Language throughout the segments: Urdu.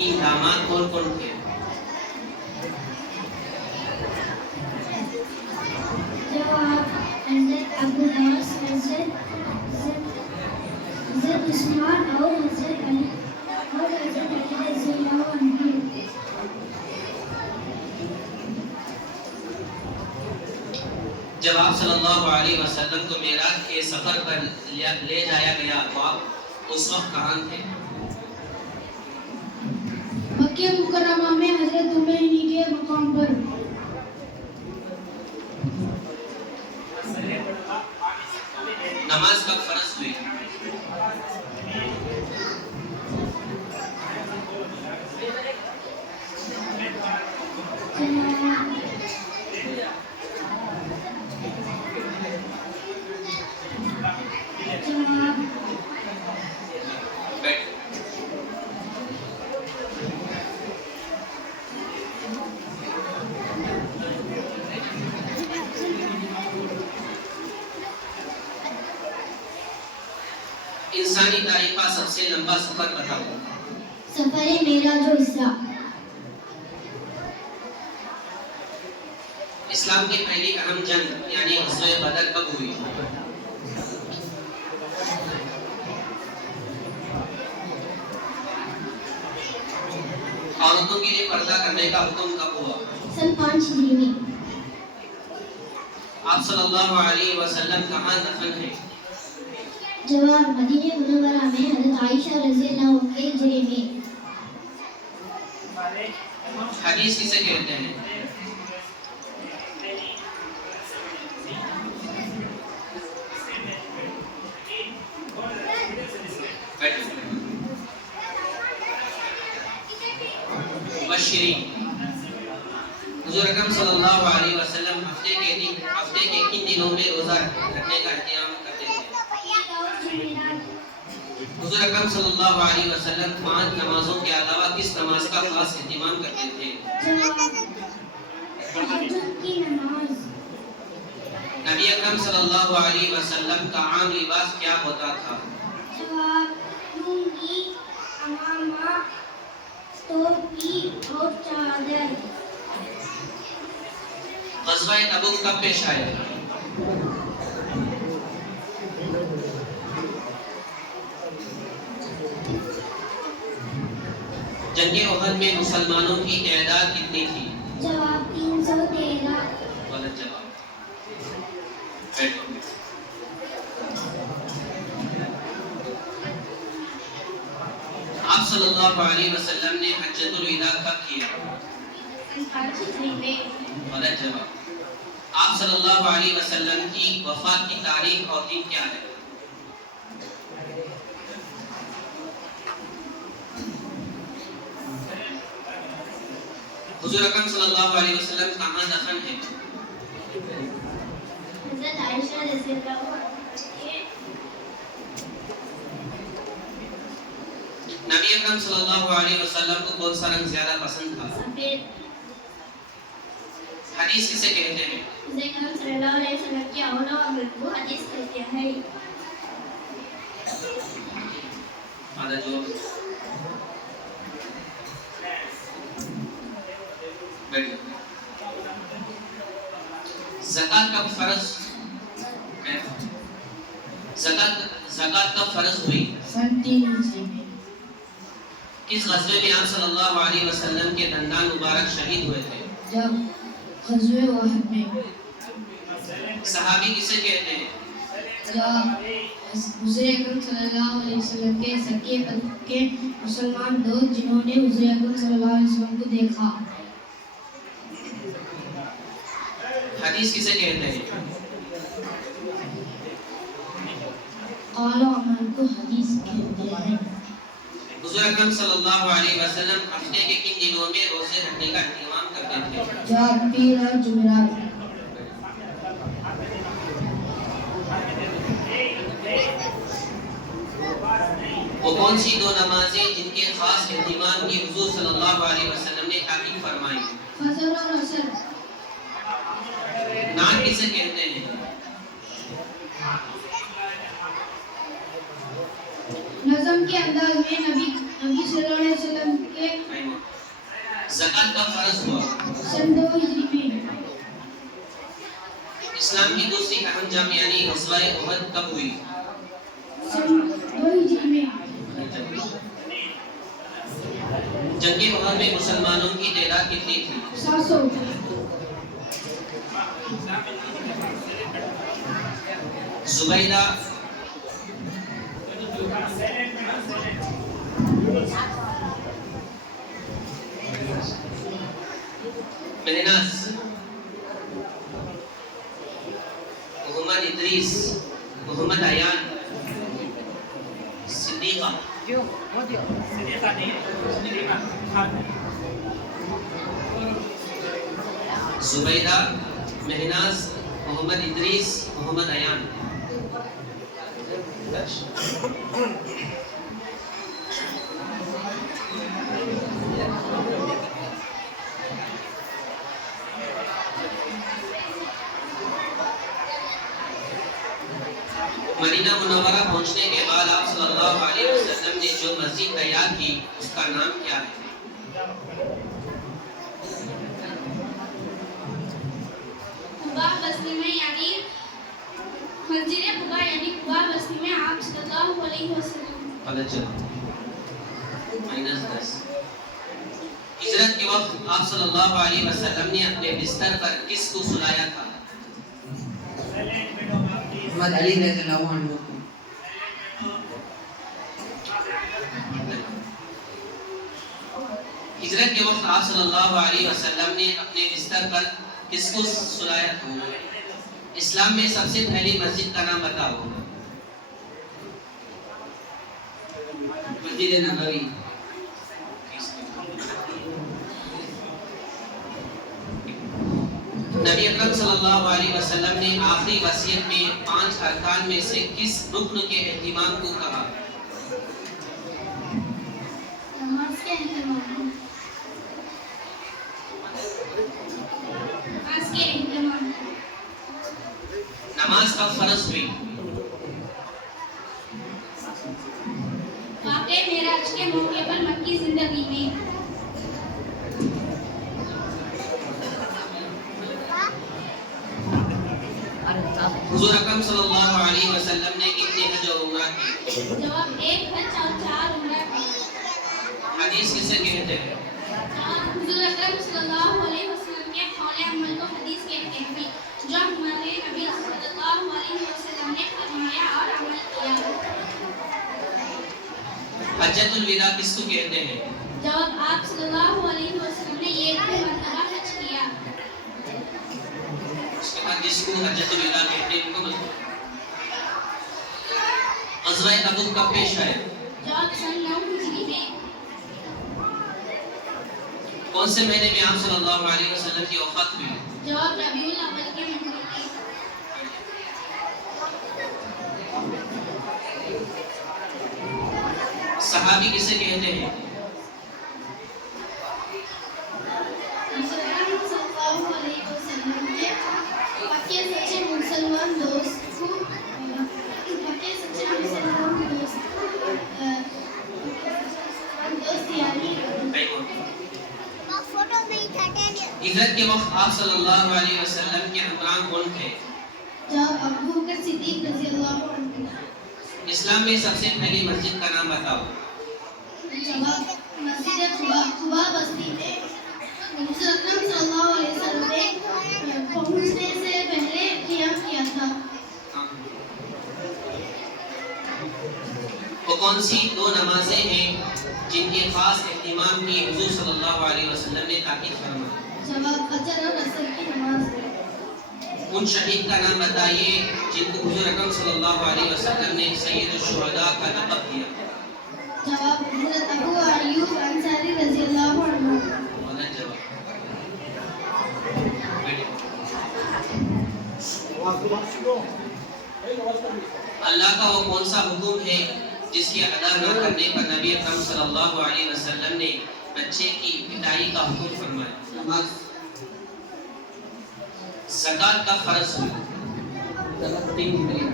داماد کون کون تھے؟ جواب حضرت عباس، حضرت عثمان اور حضرت علی رضی اللہ عنہ۔ جب آپ صلی اللہ علیہ وسلم کو معراج کے سفر پر لے جایا گیا تو آپ اس وقت کہاں تھے؟ مکہ مکرمہ میں حضرت عمینی کے مقام پر۔ نماز کب فرض ہوئی؟ انسانی تاریخ کا سب سے لمبا سفر بتاؤ۔ سفر معراج و اسراء۔ اسلام کی پہلی اہم جنگ یعنی غزوہ بدر کب ہوئی؟ عورتوں کے لیے پردہ کرنے کا حکم کب ہوا؟ سن 5 ہجری میں۔ آپ صلی اللہ علیہ وسلم کہاں دفن ہیں؟ جواب مدینہ منورہ میں حضرت عائشہ رضی اللہ عنہا کے حجرے میں۔ حدیث کسے کہتے ہیں؟ مبشرین۔ حضور اکرم صلی اللہ علیہ وسلم ہفتے کے کن دنوں میں روزہ رکھنے کا اہتمام کرتے تھے؟ حضور اکرم صلی اللہ علیہ وسلم 5 نمازوں کے علاوہ کس نماز کا خاص اہتمام کرتے تھے؟ تہجد کی نماز۔ نبی اکرم صلی اللہ علیہ وسلم کا عام لباس کیا ہوتا تھا؟ جواب لنگی، عمامہ، ٹوپی اور چادر۔ غزوہ تبوک کب پیش آیا؟ جنگ احد میں مسلمانوں کی تعداد کتنی تھی؟ جواب 313۔ غلط جواب۔ آپ صلی اللہ علیہ وسلم نے حجۃ الوداع کب کیا؟ غلط جواب۔ آپ صلی اللہ علیہ وسلم کی وفات کی تاریخ اور دن کیا ہے؟ حضور اکرم صلی اللہ علیہ وسلم کہاں دفن ہیں؟ حضرت عائشہ رضی اللہ عنہا کے۔ نبی اکرم صلی اللہ علیہ وسلم کو کون سا رنگ زیادہ پسند تھا؟ سفید۔ حدیث کسے کہتے ہیں؟ حضرت اکرم صلی اللہ علیہ وسلم کی اولا اور مرفوع حدیث کہتے ہیں۔ آدھا جو زکات کب فرض زکات کب فرض ہوئی؟ سن 3 ہجری میں۔ کس غزوے میں آپ صلی اللہ علیہ وسلم کے دندان مبارک شہید ہوئے تھے؟ جب غزوہ احد میں۔ صحابی کسے کہتے ہیں؟ جب حضور اکرم صلی اللہ علیہ وسلم کے سکے پکے مسلمان دوست جنہوں نے حضور اکرم صلی اللہ علیہ وسلم کو دیکھا۔ حدیث کسے کہتے ہیں؟ قال و عمل کو حدیث کہتے ہیں۔ حضور اکرم صلی اللہ علیہ وسلم ہفتے کے کن دنوں میں روزے رکھنے کا اہتمام کرتے تھے؟ جب پیر اور جمعرات۔ وہ کون سی 2 نمازیں جن کے خاص اہتمام کی حضور صلی اللہ علیہ وسلم نے تاکید فرمائی؟ فجر اور عصر۔ نعت کسے کہتے ہیں؟ نظم کے انداز میں نبی صلی اللہ علیہ وسلم کے زکات کب فرض ہوا؟ سن 2 ہجری میں. اسلام کی دوسری اہم جنگ یعنی غزوہ احد کب ہوئی؟ سن 2 ہجری میں. جنگ احد میں مسلمانوں کی تعداد کتنی تھی؟ 700. زبیدہ مہناز محمد ادریس محمد ایان صدیقہ زبیدہ مہناز محمد ادریس محمد ایان. مدینہ منورہ پہنچنے کے بعد آپ صلی اللہ علیہ وسلم نے جو مسجد تیار کی اس کا نام کیا ہے؟ قباء بستی میں یعنی مسجد قباء یعنی قباء بستی میں آپ صلی اللہ علیہ وسلم. غلط جواب. -10. ہجرت کے وقت آپ صلی اللہ علیہ وسلم نے اپنے بستر پر کس کو سلایا تھا؟ محمد علی رضی اللہ عنہ. ہجرت کے وقت آپ صلی اللہ علیہ وسلم نے اپنے بستر پر کس کو سلایا تھا؟ اسلام میں سب سے پہلی مسجد کا نام بتاؤ. مسجد نبوی. نبی اکرم صلی اللہ علیہ وسلم نے آخری وصیت میں 5 ارکان میں سے کس رکن کے اہتمام کو کہا؟ نماز کے اہتمام. نماز کے اہتمام. نماز کب فرض ہوئی؟ واقع معراج کے موقع پر مکی زندگی میں. حضور اکرم صلی اللہ علیہ وسلم نے کتنے حج اور عمرہ کی؟ جواب 1 حج اور 4 عمرہ کی. حدیث کسے کہتے ہیں؟ جواب حضور اکرم صلی اللہ علیہ وسلم کے قول عمل کو حدیث کہتے ہیں جو ہمارے نبی صلی اللہ علیہ وسلم نے فرمایا اور عمل کیا. حجۃ الوداع کس کو کہتے ہیں؟ جواب آپ صلی اللہ علیہ وسلم نے ایک مرتبہ حج کیا. اس کے بعد جس کو حجۃ الوداع کہتے ہیں ان کو بتاؤ. غزوہ تبوک کب پیش آیا؟ جواب سن 9 ہجری میں. کون سے مہینے میں آپ صلی اللہ علیہ وسلم کی وفات ہوئی؟ جواب ربیع الاول کے مہینے میں. صحابی کسے کہتے ہیں؟ حضرت محمد صلی اللہ علیہ وسلم کے پکے سچے مسلمان دوست کو یعنی ہجرت کے وقت آپ صلی اللہ علیہ وسلم کے حکمران کون تھے؟ جواب ابو بکر صدیق رضی اللہ عنہ. اسلام میں سب سے پہلی مسجد کا نام بتاؤ. جواب مسجد قباء بستی میں حضور اکرم صلی اللہ علیہ وسلم نے پہنچنے سے پہلے قیام کیا تھا. وہ کون سی 2 نمازیں ہیں جن کے خاص اہتمام کی حضور صلی اللہ علیہ وسلم نے تاکید فرمائی؟ جواب فجر اور عصر کی نماز. ان شہید کا نام بتائیے جن کو حضور اکرم صلی اللہ علیہ وسلم نے سید الشہداء کا لقب دیا. جواب حضرت ابو ایوب انصاری رضی اللہ عنہ. غلط جواب. اللہ کا وہ کون سا حکم ہے جس کی ادا نہ کرنے پر نبی اکرم صلی اللہ علیہ وسلم نے بچے کی پٹائی کا حکم فرمایا؟ نماز. زکات کا فرض ہوئی؟ 3 ہجری.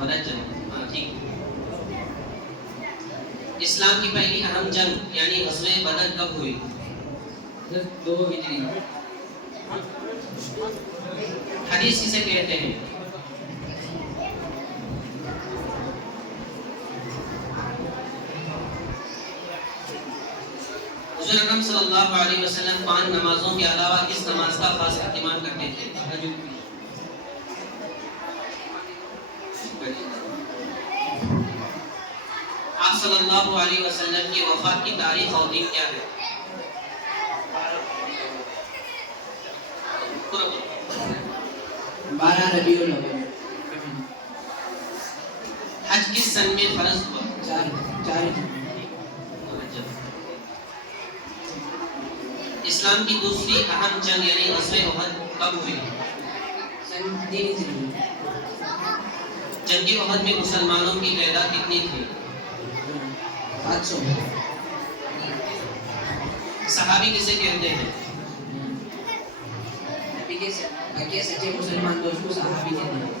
غلط جواب. ہاں ٹھیک. اسلام کی پہلی اہم جنگ یعنی غزوہ بدر کب ہوئی؟ دو ہجری حدیث کسے کہتے ہیں؟ حضور اکرم صلی اللہ علیہ وسلم 5 نمازوں کے علاوہ کس نماز کا خاص اہتمام کرتے تھے؟ آپ صلی اللہ علیہ وسلم کی وفات کی تاریخ اور دن کیا ہے؟ 12 ربیع الاول حج کس سن میں فرض ہوا؟ 4 اسلام کی دوسری اہم جنگ یعنی غزوہ احد کب ہوئی؟ سن 3 ہجری جنگ احد میں مسلمانوں کی تعداد کتنی تھی؟ 700 صحابی کسے کہتے ہیں؟ نبی کے سچے مسلمان دوست کو صحابی کہتے ہیں.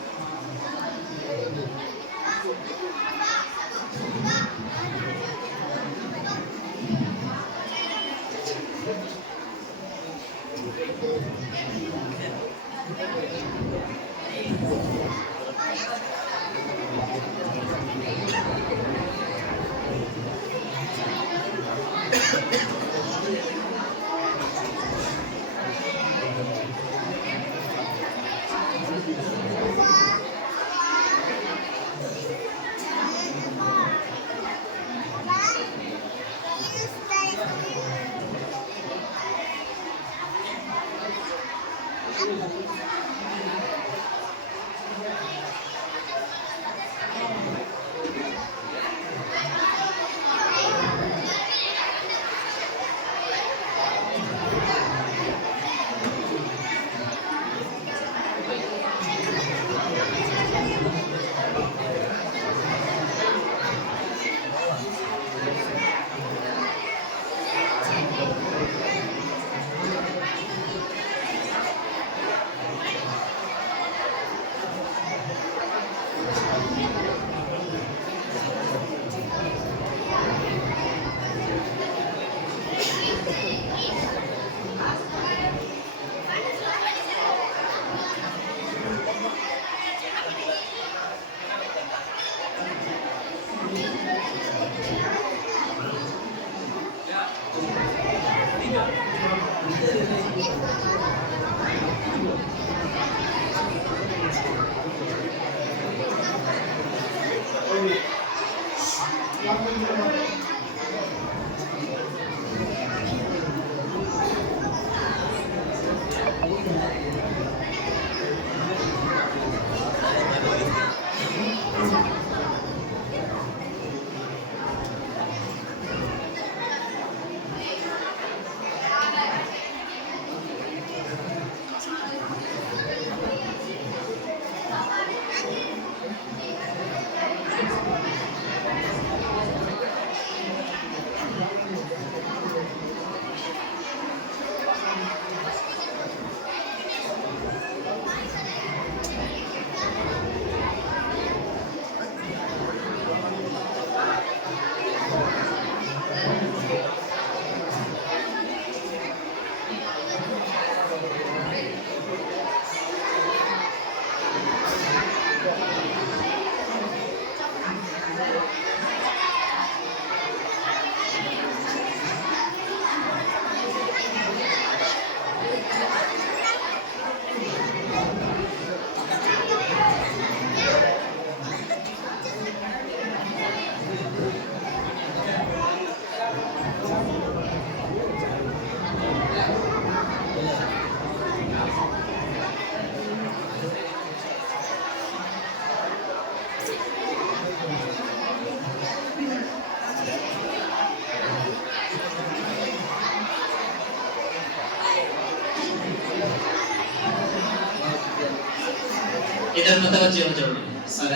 ادھر متوجہ ہو جاؤ سارے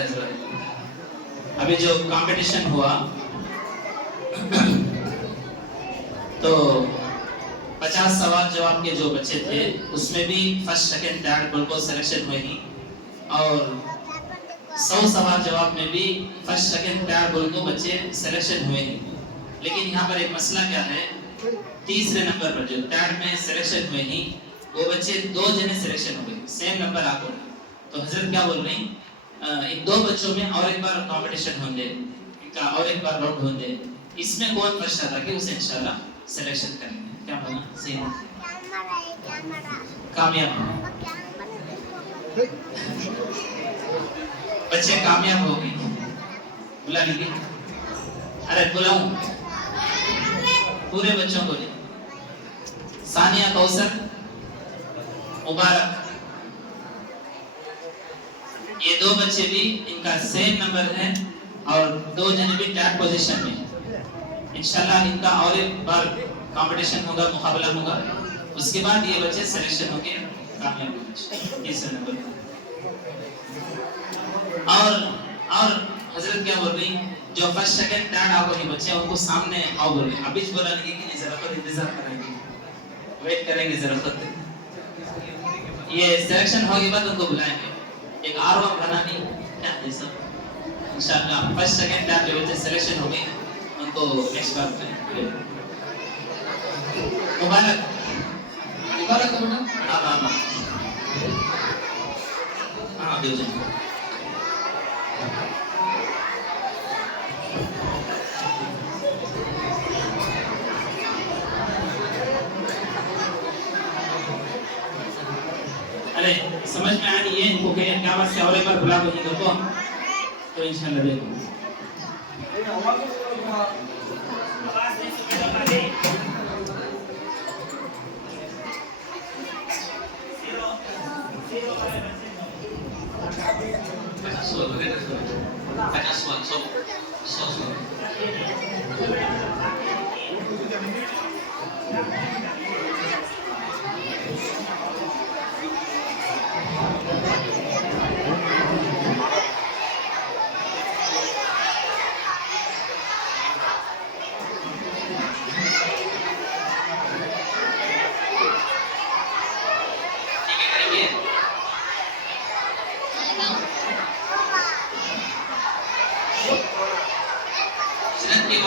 ابھی جو کمپٹیشن ہوا تو 50 سوال جواب کے جو بچے تھے اس میں بھی فرسٹ سیکنڈ تھرڈ بالکل سلیکشن ہوئے نہیں، اور 100 سوال جواب میں بھی فرسٹ سیکنڈ تھرڈ بالکل بچے سلیکشن ہوئے نہیں. لیکن یہاں پر ایک مسئلہ کیا ہے تیسرے نمبر پر جو تھرڈ میں سلیکشن ہوئے نہیں وہ بچے 2 جنے سلیکشن ہو گئے سیم نمبر آپ کو تو حضرت کیا بول رہی ان 2 بچوں میں اور ایک بار کمپٹیشن ہوں گے ان کا اور ایک بار راؤنڈ ہوں گے اس میں کون فرسٹ آتا کہ اسے انشاءاللہ سلیکشن کریں گے کیا بولنا صحیح کامیاب بچے کامیاب ہو گئے بلا لیجیے ارے بلاؤں پورے بچوں کو لے ثانیہ کوثر مبارک یہ 2 بچے بھی ان کا سیم نمبر ہے اور 2 جنے بھی تھرڈ پوزیشن میں انشاءاللہ ان کا اور ایک بار کمپٹیشن ہوگا مقابلہ ہوگا اس کے بعد یہ بچے سلیکشن ہو کے کامیاب ہوں گے تیسرے نمبر اور حضرت کیا بول رہی جو فرسٹ سیکنڈ تھرڈ آپ کے بچے ان کو سامنے آؤ بول رہے ابھی بولا نہیں کہ ذرا خود انتظار کریں گے ویٹ کریں گے ذرا خود یہ سلیکشن ہونے کے بعد ان کو بلائیں گے ایک آرام بنانی کیا ہے سب انشاءاللہ فرسٹ سیکنڈ تھرڈ جو بچے سلیکشن ہو گئے ان کو نیکسٹ بار کریں مبارک مبارک ہاں دیو جی ارے سمجھ میں آ رہی ہے ان کو کہ کیا بات سے اور ایک بار بلا دو ان کو تو انشاءاللہ دیکھو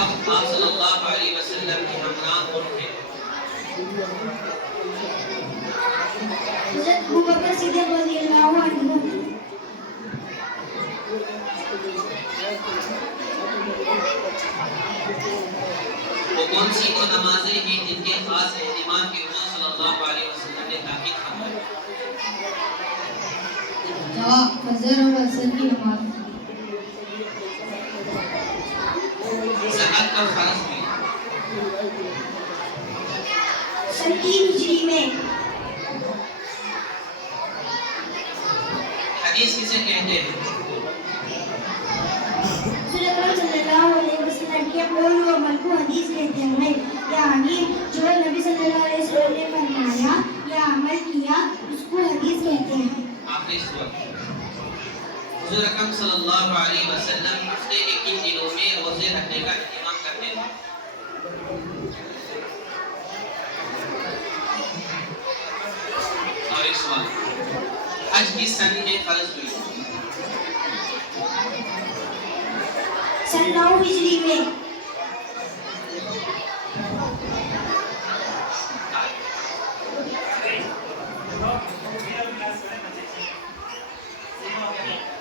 آپ صلی اللہ علیہ وسلم کے ہمراہ کون تھے؟ حضرت ابو بکر صدیق رضی اللہ عنہ وہ کون سی وہ نمازیں ہیں جن کے خاص اہتمام کے حضور صلی اللہ علیہ وسلم نے تاکید فرمائی؟ جواب فجر اور عصر کی نماز زکوٰۃ کب فرض ہوئی؟ سن 3 ہجری میں حدیث کسے کہتے ہیں؟ رسول اکرم صلی اللہ علیہ وسلم کے قول و عمل کو حدیث کہتے ہیں یعنی جو نبی صلی اللہ علیہ وسلم نے فرمایا یا عمل کیا اس کو حدیث کہتے ہیں آخری سوال حضور اکرم صلی اللہ علیہ وسلم ہفتے کے کن دنوں میں روزے رکھنے کا اہتمام کرتے ہیں؟ اور ایک سوال حج کی سن میں فرض ہوئی؟ سن 9 ہجری میں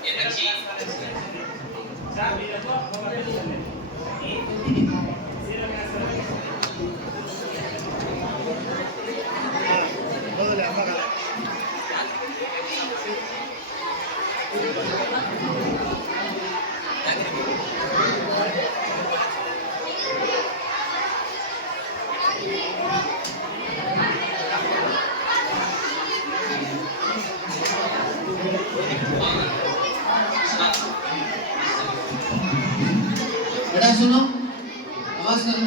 یہ بچی بیٹا سنو آواز کرو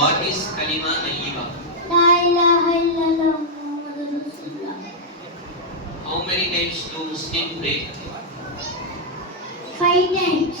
What is kalima tayyiba? La ilaha illallah Muhammadur Rasulullah. How many times do Muslim pray? 5 times.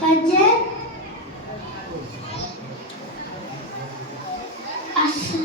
Fajr, Asr,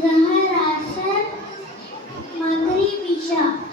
Zuhr, Asr, Maghrib, Isha.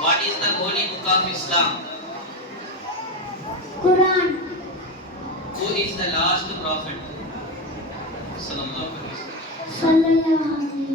What is the holy book of Islam? Quran. Who is the last prophet? Sallallahu alaihi wasallam. Sallallahu alaihi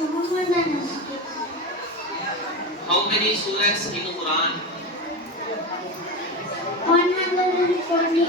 Muhammad Anas. How many surahs in Quran? 114.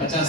50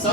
100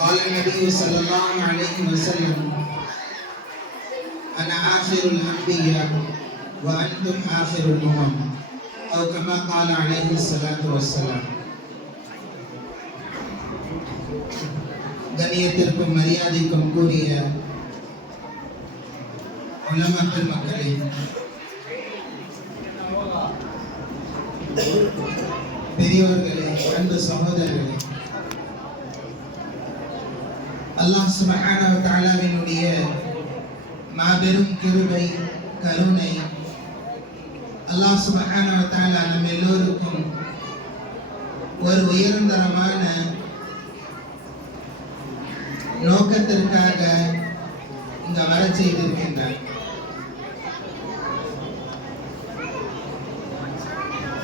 قال النبي صلى الله عليه وسلم أنا آخر الأنبياء وأنتم آخر الأمم أو كما قال عليه الصلاة والسلام கண்ணியத்திற்கும் மரியாதைக்கும் கூறிய உலமா பெருமக்களே பெரியோர்களே அன்பு சகோதரர்களே அல்லாஹ் சுப்ஹானஹு வ தஆலாவினுடைய மாபெரும் கிருபை கருணை அல்லாஹ் சுப்ஹானஹு வ தஆலா நம்ம எல்லோருக்கும் ஒரு உயர்ந்தரமான நோக்கத்திற்காக இங்க வர செய்திருக்கின்றார்.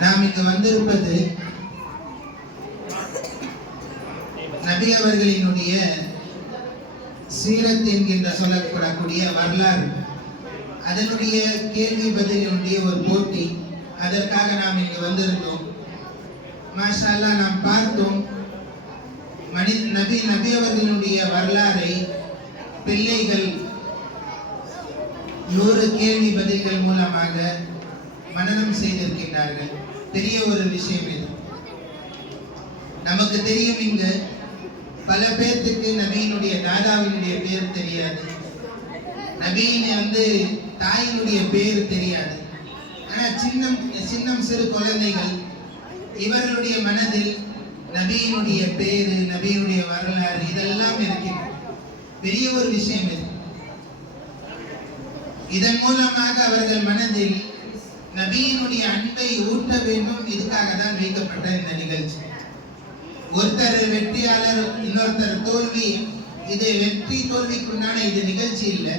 நாம் இங்கு வந்திருப்பது நபி அவர்களினுடைய சீரத் என்கின்ற சொல்லப்படக்கூடிய வரலாறு, அதனுடைய கேள்வி பதிலினுடைய ஒரு போட்டி. அதற்காக நாம் இங்கு வந்திருந்தோம். மாஷா அல்லாஹ் நாம் பார்த்தோம், நபி அவர்களுடைய வரலாறை பிள்ளைகள் 100 கேள்வி பதில்கள் மூலமாக மனனம் செய்திருக்கின்றார்கள். பெரிய ஒரு விஷயம் இது. நமக்கு தெரியும், இங்கு பல பேர்த்துக்கு நபியினுடைய தாதாவினுடைய பேர் தெரியாது, நபியின் தாயினுடைய பேர் தெரியாது. ஆனால் சின்னம் சிறு குழந்தைகள் இவர்களுடைய மனதில் நபியினுடைய பேரு, நபியினுடைய வரலாறு இதெல்லாம் இருக்கின்றது. பெரிய ஒரு விஷயம் இது. இதன் மூலமாக அவர்கள் மனதில் நபியினுடைய அன்பை ஊட்ட வேண்டும். இதுக்காக தான் வைக்கப்பட்ட இந்த நிகழ்ச்சி. ஒருத்தர் வெற்றியாளர், இன்னொருத்தர் தோல்வி. இது வெற்றி தோல்விக்குண்டான இது நிகழ்ச்சி இல்லை.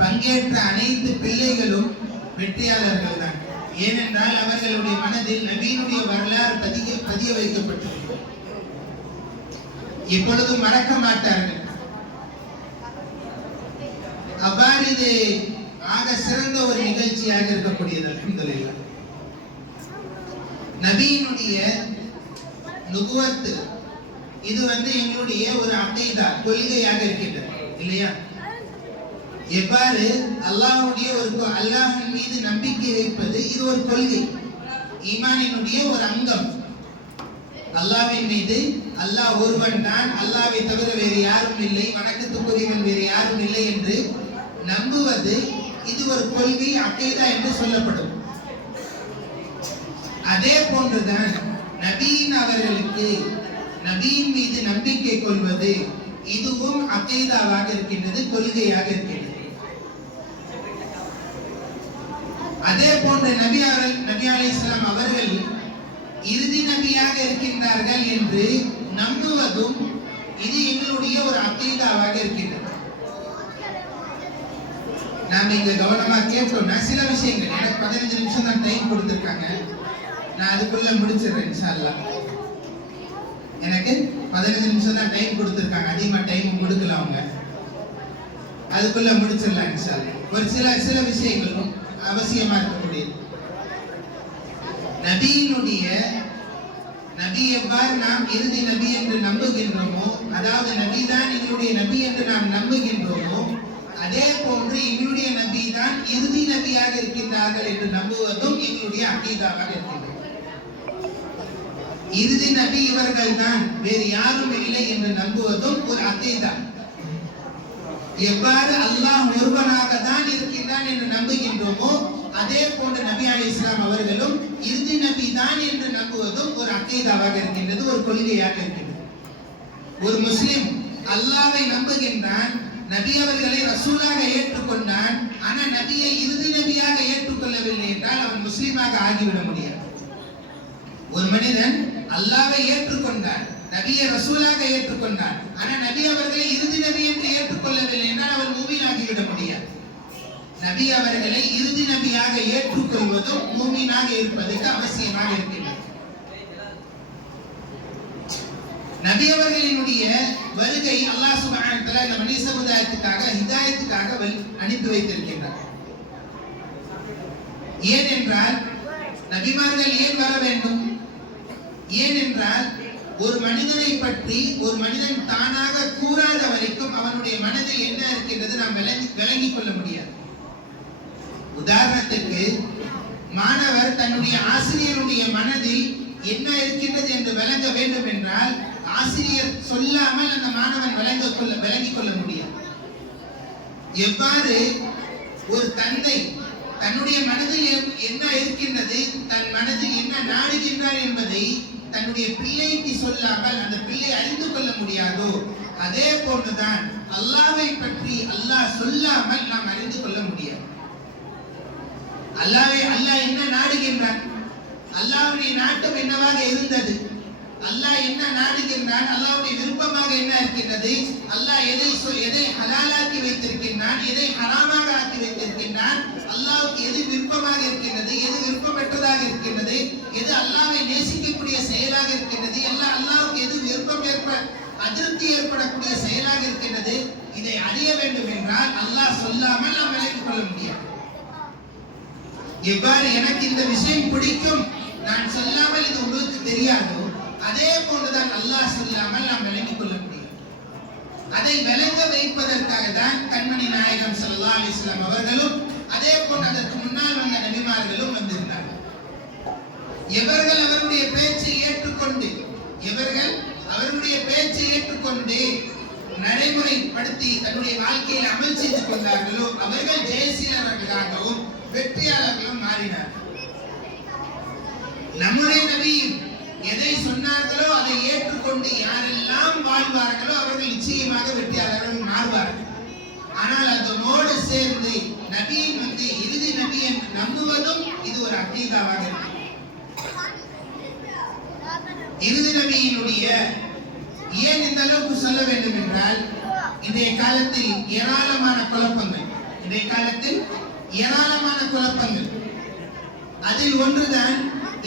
பங்கேற்ற அனைத்து பிள்ளைகளும் வெற்றியாளர்கள் தான். ஏனென்றால் அவர்களுடைய மனதில் நபியினுடைய வரலாறு பதிய வைக்கப்பட்டிருக்கிறது. எப்பொழுதும் மறக்க மாட்டார்கள். அவ்வாறு இது ஆக சிறந்த ஒரு நிகழ்ச்சியாக இருக்கக்கூடியது. அல்ஹம்துலில்லாஹ். நபியினுடைய நுபுவத் இது எங்களுடைய ஒரு அகீதா, கொள்கையாக இருக்கின்றது இல்லையா? எவ்வாறு அல்லாஹ்வின் மீது நம்பிக்கை வைப்பது இது ஒரு கொள்கை, ஈமானினுடைய ஒரு அங்கம். அல்லாஹ்வின் மீது அல்லாஹ் ஒருவன் தான், அல்லாஹ்வை தவிர வேறு யாரும் இல்லை, வணக்கத்துக்குரியவன் வேறு யாரும் இல்லை என்று நம்புவது இது ஒரு கொள்கை, அகீதா என்று சொல்லப்படும். அதே போன்றுதான் நபியின் மீது நம்பிக்கை கொள்வது இதுவும் அகீதாவாக இருக்கின்றது, கொள்கையாக இருக்கின்றது. அதே போன்று நபி அலைஹிஸ்ஸலாம் அவர்கள் இறுதி நபியாக இருக்கின்றார்கள் என்று நம்புவதும் இது எங்களுடைய ஒரு அகீதாவாக இருக்கின்றது. நாம இங்க கவனமா கேட்டோம்னா சில விஷயங்கள், எனக்கு 15 நிமிஷம் தான் டைம் கொடுத்திருக்காங்க, நான் அதுக்குள்ள முடிச்சிடுறேன் இன்ஷா அல்லாஹ். எனக்கு 15 நிமிஷம் தான் டைம் கொடுத்திருக்காங்க, அதிகமா டைம் கொடுக்கல அவங்க, அதுக்குள்ள முடிச்சிடலாம் இன்ஷா அல்லாஹ். ஒரு சில விஷயங்களும் அவசியமா இருக்கக்கூடியது. நபி எவ்வாறு நாம் இறுதி நபி என்று நம்புகின்றோமோ, அதாவது நபிதான் எங்களுடைய நபி என்று நாம் நம்புகின்றோமோ, அதே போன்று எங்களுடைய நபி தான் இறுதி நபியாக இருக்கின்றார்கள் என்று நம்புவதும் எங்களுடைய அகீதாவாக இருக்கின்றது. இறுதி நபி இவர்கள் தான், வேறு யாரும் இல்லை என்று நம்புவதும் ஒரு அகீதா. எவ்வாறு அல்லாஹ் ஒருவனாக தான் இருக்கின்றான் என்று நம்புகின்றோமோ, அதே போன்ற நபி அலைஹிஸ்ஸலாம் அவர்களும் இறுதி நபி தான் என்று நம்புவதும் ஒரு அகீதாவாக இருக்கின்றது, ஒரு கொள்கையாக இருக்கின்றது. ஒரு முஸ்லிம் அல்லாஹ்வை நம்புகின்றான், நபி அவர்களை ரசூலாக ஏற்றுக்கொண்டான், ஆனா நபியை இறுதி நபியாக ஏற்றுக்கொள்ளவில்லை என்றால் அவன் முஸ்லிமாக ஆகிவிட முடியாது. ஒரு மனிதன் அல்லாஹ்வை ஏற்றுக்கொண்டான், நபியை ரசூலாக ஏற்றுக்கொண்டான், ஆனா நபி அவர்களை இறுதி நபி என்று ஏற்றுக்கொள்ளவில்லை என்றால் அவன் மூமின் ஆகிவிட முடியாது. நபி அவர்களை இறுதி நபியாக ஏற்றுக்கொள்வதும் மூமினாக இருப்பதற்கு அவசியமாக இருக்கின்றது. நபி அவர்களினுடைய வருகை அல்லாஹ் சுப்ஹானஹு வ தஆலா இந்த மனித சமுதாயத்துக்காக ஹிதாயத்துக்காக அனுப்பி வைத்திருக்கின்றார். ஏனென்றால் நபிமார்கள் ஏன் வர வேண்டும்? ஏனென்றால் ஒரு மனிதனை பற்றி ஒரு மனிதன் தானாக கூறாத வரைக்கும் அவனுடைய மனதில் என்ன இருக்கின்றது நாம் விளங்கிக் கொள்ள முடியாது. உதாரணத்துக்கு, மாணவர் தன்னுடைய ஆசிரியருடைய மனதில் என்ன இருக்கின்றது என்று விளங்க வேண்டும் என்றால் ஆசிரியர் சொல்லாமல் அந்த மாணவன் விளங்கிக் கொள்ள முடியாது. எவ்வாறு ஒரு தந்தை தன்னுடைய மனதில் என்ன இருக்கின்றது, தன் மனதில் என்ன நாடுகின்றார் என்பதை தன்னுடைய பிள்ளைக்கு சொல்லாமல் அந்த பிள்ளை அறிந்து கொள்ள முடியாதோ, அதே போன்றுதான் அல்லாஹ்வை பற்றி அல்லாஹ் சொல்லாமல் நாம் அறிந்து கொள்ள முடியாது. அல்லாஹ் என்ன நாடுகின்றான், அல்லாஹ்வுடைய நாட்டம் என்னவாக இருந்தது, அல்லாஹ் என்ன நாடுகின்றான், அல்லாஹ்வுடைய விருப்பமாக என்ன இருக்கின்றது, அல்லாஹ் எதை ஹலாலாக்கி வைத்திருக்கின்றான், எதை ஹராமாக ஆக்கி வைத்திருக்கின்றான், அல்லாஹ்வுக்கு எது விருப்பமாக இருக்கின்றது, எது விருப்பமற்றதாக இருக்கின்றது, எது அல்லாஹ்வை நேசிக்கக்கூடிய செயலாக இருக்கின்றது, எல்லாம் அல்லாஹ்வுக்கு எது அதிருப்தி ஏற்படக்கூடிய செயலாக இருக்கின்றது. இதை அறிய வேண்டும் என்றால் அல்லாஹ் சொல்லாமல் நாம் விளங்கிக் கொள்ள முடியாது. எவ்வாறு எனக்கு இந்த விஷயம் பிடிக்கும் நான் சொல்லாமல் இது உங்களுக்கு தெரியாதோ, அதே போன்றுதான் அல்லாஹ் சொல்லாமல் நாம் விளங்கிக் கொள்ள முடியும். அதை விளங்க வைப்பதற்காக தான் கண்மணி நாயகம் ஸல்லல்லாஹு அலைஹி வஸல்லம் அவர்களும் அதே போன்று அதற்கு முன்னால் வந்த நபிமார்களும் வந்திருந்தார்கள். எவர்கள் அவருடைய பேச்சை ஏற்றுக்கொண்டு நடைமுறைப்படுத்தி தன்னுடைய வாழ்க்கையில் அமல் செய்து கொண்டார்களோ அவர்கள் ஜெயசீலர்களாகவும் வெற்றியாளர்களும் மாறினார்கள். நம்முடைய நபியும் எதை சொன்னார்களோ அதை ஏற்றுக்கொண்டு யாரெல்லாம் வாழ்வார்களோ அவர்கள் நிச்சயமாக வெற்றியாளர்கள் மாறுவார்கள். ஆனால் அதனோடு சேர்ந்து நபியின் இறுதி நபி என்று நம்புவதும் இது ஒரு அகீதாவாக இருக்கு. இறுதி நபியினுடைய ஏன் இந்த அளவுக்கு சொல்ல வேண்டும் என்றால், இன்றைய காலத்தில் ஏராளமான குழப்பங்கள், அதில் ஒன்றுதான்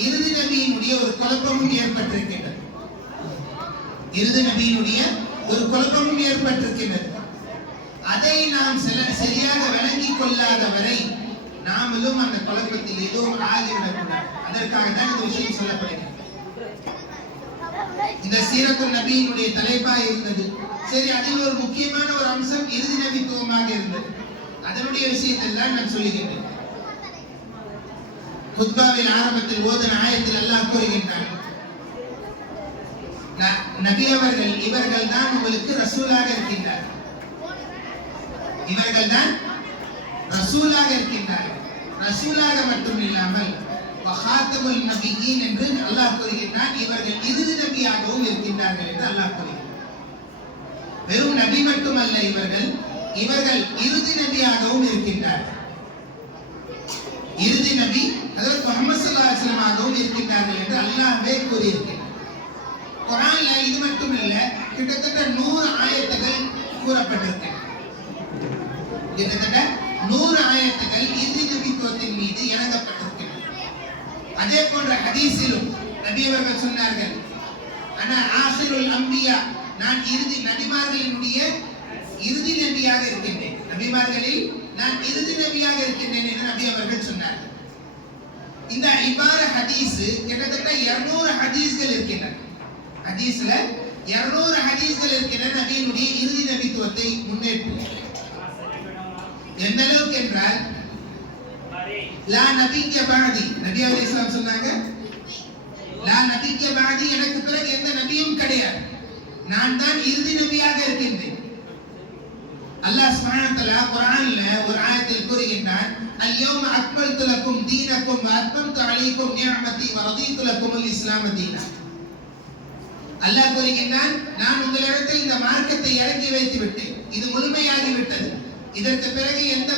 இறுதி நபியினுடைய ஒரு குழப்பமும் ஏற்பட்டிருக்கின்றது. அதை நாம் சரியாக விளங்கிக் கொள்ளாத வரை நாமளும் அந்த குழப்பத்தில் எதுவும் ஆகிவிடக்கூடாது. அதற்காக தான் இந்த விஷயம் சொல்லப்படுகிறது. இந்த சீரத்துல் நபியினுடைய தலைப்பாக இருந்தது. சரி, அதில் ஒரு முக்கியமான ஒரு அம்சம் இறுதி நபித்துவமாக இருந்தது. அதனுடைய விஷயத்தில் தான் நான் சொல்லுகின்றேன். குத்பாவில் ஆரம்பத்தில் ஓதன ஆயத்தில் அல்லாஹ் கூறுகின்றான், நபி அவர்கள் இவர்கள் தான் உங்களுக்கு ரசூலாக இருக்கின்றார்கள். ரசூலாக மட்டும் இல்லாமல் வஹாத்தமுல் நபியீன் என்று அல்லாஹ் கூறுகின்றான். இவர்கள் இறுதி நபியாகவும் இருக்கின்றார்கள் என்று அல்லாஹ் கூறுகிறார். வெறும் நபி மட்டுமல்ல, இவர்கள் இறுதி நபியாகவும் இருக்கின்றார்கள். இறுதி நபி ஹஜ்ரத் முஹம்மது ஸல்லல்லாஹு அலைஹி வஸல்லம் ஆகவும் இருக்கின்றார்கள் என்று அல்லாஹ்வே கூறியிருக்கிறார். குர்ஆன்ல இது மட்டும் இல்ல, கிட்டத்தட்ட 100 ஆயத்துகள் கூறப்பட்டிருக்கின்றன. கிட்டத்தட்ட 100 ஆயத்துகள் இறுதி நபித்துவத்தின் மீது இறங்கப்பட்டிருக்கின்றன. அதே போன்ற ஹதீஸிலும் நபி அவர்கள் சொன்னார்கள், அன ஆஷிருல் அம்பியா, நான் நபிமார்களினுடைய இறுதி நபியாக இருக்கின்றேன். நபிமார்களில் நான் இறுதி நபியாக இருக்கின்றேன் என்று நபி அவர்கள் சொன்னார்கள். இந்த இபார ஹதீஸ் கிட்டத்தட்ட 200 ஹதீஸ்கள் இருக்கின்றன. ஹதீஸ்ல 200 ஹதீஸ்கள் இருக்கின்றன நபியினுடைய இறுதி நபித்துவத்தை முன்னேற்று. எந்த அளவுக்கு என்றால், லா நபிக்க பாதி, நபி அலைஹிஸ்ஸலாம் சொன்னாங்க, லா நபிக்க பாதி, எனக்கு பிறகு எந்த நபியும் கிடையாது, நான் தான் இறுதி நபியாக இருக்கின்றேன். அல்லாஹ் சுப்ஹானஹு வ தஆலா குர்ஆன்ல ஒரு ஆயத்தில் கூறுகின்றான், அல்-யௌம அக்மல்து லக்கும் தீனக்கும் வ அத்மம்து அலைக்கும் நிஅமதி வ ரதீது லக்குமுல் இஸ்லாம தீனா. அல்லாஹ் கூறுகின்றான், நான் உங்களிடத்தில் இந்த மார்க்கத்தை இறக்கி வைத்து விட்டேன், இது முழுமையாகி விட்டது, இதற்கு பிறகு எந்த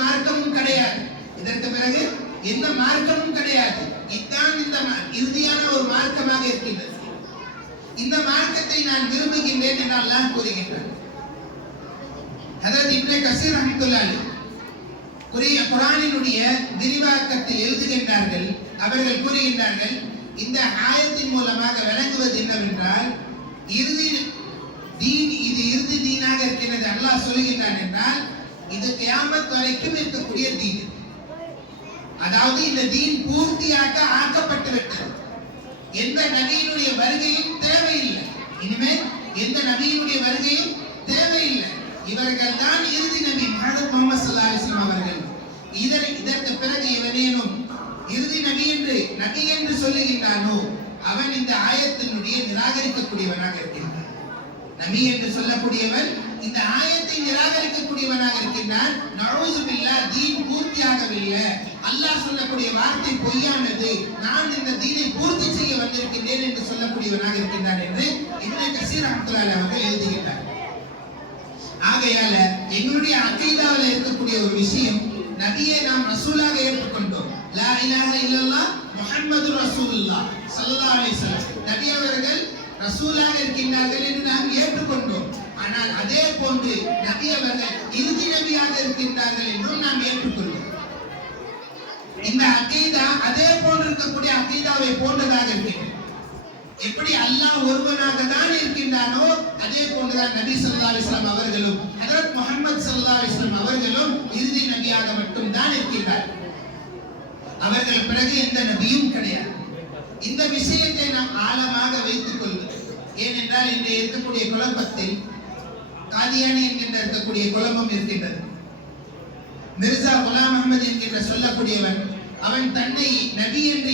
மார்க்கமும் கிடையாது, இதுதான் இந்த இறுதியான ஒரு மார்க்கமாக இருக்கின்றது, இந்த மார்க்கத்தை நான் விரும்புகின்றேன் என்று அல்லாஹ் கூறுகின்றான். ஹஜ்ரத் இப்னு கஸீர் ரஹ்மத்துல்லாஹி அலைஹி குர்ஆனினுடைய விரிவாக்கத்தில் எழுதுகின்றார்கள். அவர்கள் கூறுகின்றார்கள், இந்த ஆயத்தின் மூலமாக விளங்குவது என்னவென்றால், இறுதி தீனாக இருக்கிறது அல்லாஹ் சொல்லுகின்றான் என்றால், இது கியாமத் வரைக்கும் இருக்கக்கூடிய தீன். அதாவது இந்த தீன் பூர்த்தியாக ஆக்கப்பட்டு விட்டது. எந்த நபியினுடைய வருகையும் தேவையில்லை, இனிமேல் எந்த நபியினுடைய வருகையும் தேவையில்லை. இவர்கள் தான் இறுதி நபி முஹம்மது ஸல்லல்லாஹு அலைஹி வஸல்லம் அவர்கள். இதற்கு பிறகு எவனேனும் இறுதி நபி என்று சொல்லுகின்றானோ அவன் இந்த ஆயத்தினுடைய நிராகரிக்கக்கூடியவனாக இருக்கின்றான். நபி என்று சொல்லக்கூடியவன் இந்த ஆயத்தை நிராகரிக்கக்கூடியவனாக இருக்கின்றான். நஊது பில்லாஹ், தீன் பூர்த்தியாகவில்லை, அல்லாஹ் சொல்லக்கூடிய வார்த்தை பொய்யானது, நான் இந்த தீனை பூர்த்தி செய்ய வந்திருக்கின்றேன் என்று சொல்லக்கூடியவனாக இருக்கின்றான் என்று இப்னு கஸீர் ரஹ்மத்துல்லாஹி அவர்கள் எழுதுகின்றார். ஆகையால எங்களுடைய அகீதாவில் இருக்கக்கூடிய ஒரு விஷயம், நபியை நாம் ரசூலாக ஏற்றுக்கொண்டோம். லா இலாஹ இல்லல்லாஹ் முஹம்மது ரசூலுல்லாஹ் ஸல்லல்லாஹு அலைஹி வஸல்லம், நபி அவர்கள் ரசூலாக இருக்கின்றார்கள் என்று நாம் ஏற்றுக்கொண்டோம். ஆனால் அதே போன்று நபி அவர்கள் இறுதி நபியாக இருக்கின்றார்கள் என்றும் நாம் ஏற்றுக்கொண்டோம். இந்த அகீதா அதே போன்று இருக்கக்கூடிய அகீதாவை போன்றதாக இருக்கின்றது. எப்படி அல்லாஹ் ஒருவனாக தான் இருக்கின்றானோ அதே போன்றுதான் நபி ஸல்லல்லாஹு அலைஹி வஸல்லம் அவர்களும் ஹஜ்ரத் முஹம்மது ஸல்லல்லாஹு அலைஹி வஸல்லம் அவர்களும் இறுதி நபியாக மட்டும் தான் இருக்கின்றார்கள். அவர்கள் பிறகு எந்த நபியும் கிடையாது. இந்த விஷயத்தை நாம் ஆழமாக வைத்துக் கொள்வது. ஏனென்றால் இன்று இருக்கக்கூடிய குழப்பத்தில் காதியானி என்கின்ற இருக்கக்கூடிய குழப்பம் இருக்கின்றது. மிர்சா குலாம் அஹ்மத் என்கின்ற சொல்லக்கூடியவன், அவன் தன்னை நபி என்று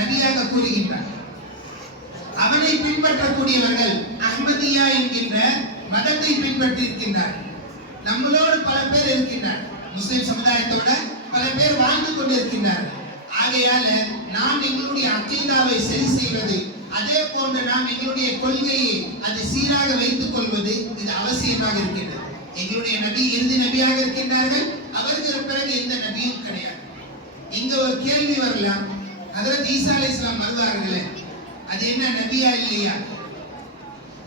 நபியாக கூறுகின்றான். அவனை பின்பற்றக்கூடியவர்கள் அஹ்மதியா என்கின்ற மதத்தை பின்பற்றி இருக்கின்றார்கள். நம்மளோடு பல பேர் இருக்கின்றார், முஸ்லிம் சமுதாயத்தோட பல பேர் வாழ்ந்து கொண்டிருக்கின்றார்கள். ஆகையால நாம் எங்களுடைய அகீதாவை சரி செய்வது, அதே போன்று நாம் எங்களுடைய கொள்கையை அது சீராக வைத்துக் கொள்வது இது அவசியமாக இருக்கின்றது. எங்களுடைய நபி இறுதி நபியாக இருக்கின்றார்கள், அவருக்கு பிறகு எந்த நபியும் கிடையாது. இங்க ஒரு கேள்வி வரலாம், ஹஜ்ரத் ஈசா அலைஹிஸ்ஸலாம் வருவார்களே, அது என்ன நபியா இல்லையா?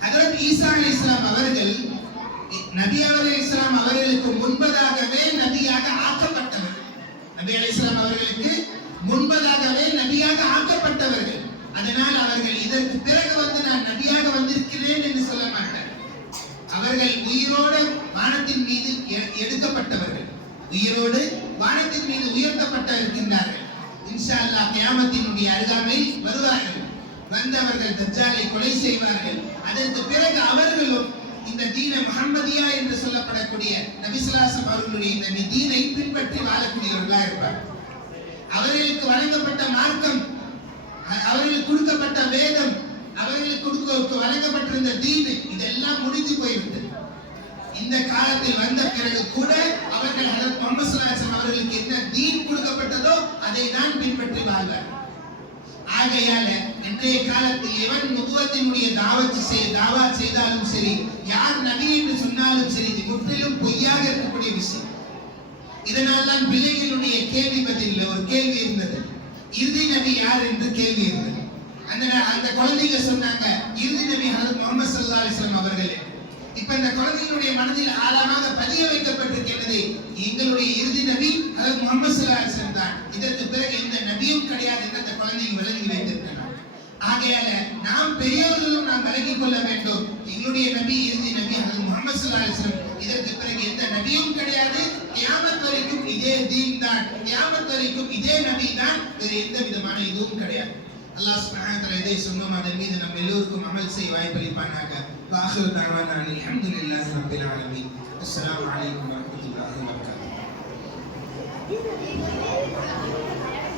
ஹஜ்ரத் ஈசா அலைஹிஸ்ஸலாம் அவர்கள் நபி அலைஹிஸ்ஸலாம் அவர்களுக்கு முன்பதாகவே நபியாக ஆக்கப்பட்டவர்கள். நபி அலைஹிஸ்ஸலாம் அவர்களுக்கு முன்பதாகவே நபியாக ஆக்கப்பட்டவர்கள். அதனால் அவர்கள் இதற்கு பிறகு வந்து நான் நபியாக வந்திருக்கிறேன் என்று சொல்ல மாட்டார். அவர்கள் உயிரோடு வானத்தின் மீது எடுக்கப்பட்டவர்கள், உயிரோடு வானத்தின் மீது உயர்த்தப்பட்ட இருக்கின்றார்கள். இன்ஷா அல்லாஹ் கியாமத்தினுடைய அருகாமையில் வருவார்கள். வந்தவர்கள் தஜ்ஜாலை கொலை செய்வார்கள். அதற்கு பிறகு அவர்களும் இந்த தீன முஹம்மதியா என்று சொல்லப்படக்கூடிய நபி ஸல்லல்லாஹு அலைஹி வஸல்லம் அவர்களுடைய இந்த தீனை பின்பற்றி வாழக்கூடியவர்களாக இருப்பார். அவர்களுக்கு வழங்கப்பட்ட மார்க்கம், அவர்களுக்கு கொடுக்கப்பட்ட வேதம், அவர்களுக்கு வழங்கப்பட்டிருந்த தீன் இதெல்லாம் முடிஞ்சு போய்விட்டது. இந்த காலத்தில் வந்த பிறகு கூட அவர்கள் ஹஜ்ரத் முஹம்மது ஸல்லல்லாஹு அலைஹி வஸல்லம் அவர்களுக்கு என்ன தீன் கொடுக்கப்பட்டதோ அதை தான் பின்பற்றி வாழ்வார். ஆகையால இன்றைய காலத்தில் எவன் நுபுவத்தினுடைய தாவா செய்தாலும் சரி, யார் நபி என்று சொன்னாலும் சரி, இது முற்றிலும் பொய்யாக இருக்கக்கூடிய விஷயம். இதனால் தான் பிள்ளைகளுடைய கேள்வி பதில் ஒரு கேள்வி இருந்தது, இறுதி நபி யார் என்று கேள்வி இருந்தது. அந்த குழந்தைங்க சொன்னாங்க இறுதி நபி ஹஜ்ரத் முஹம்மது ஸல்லல்லாஹு அலைஹி வஸல்லம் அவர்கள். இப்ப இந்த குழந்தைகளுடைய மனதில் ஆழமாக பதிய வைக்கப்பட்டிருக்கிறது, எங்களுடைய இறுதி நபி ஹஜ்ரத் முஹம்மது ஸல்லல்லாஹு அலைஹி வஸல்லம் தான், இதற்கு பிறகு எந்த நபியும் கிடையாது என்று அந்த குழந்தைங்க விளங்கி வைத்திருக்கிறார். ஆகையால நாம் பெரியவர்களும் நாம் விளங்கிக் கொள்ள வேண்டும், எங்களுடைய நபி இறுதி நபி ஹஜ்ரத் முஹம்மது ஸல்லல்லாஹு அலைஹி வஸல்லம், இதற்கு பிறகு எந்த நபியும் கிடையாது, கியாமத் வரைக்கும் இதே தீன் தான், கியாமத் வரைக்கும் இதே நபி தான், வேறு எந்த விதமான இதுவும் கிடையாது. அல்லாஹ் சுப்ஹானஹு வ தஆலா இதை சொன்னோம், அதன் மீது நம்ம எல்லோருக்கும் அமல் செய்ய வாய்ப்பளிப்பானாக. வாஹிரு தஅவானா அல்ஹம்துலில்லாஹி ரப்பில் ஆலமீன். அஸ்ஸலாமு அலைக்கும் வரஹ்மத்துல்லாஹி வபரகாத்துஹு.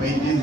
35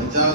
50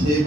6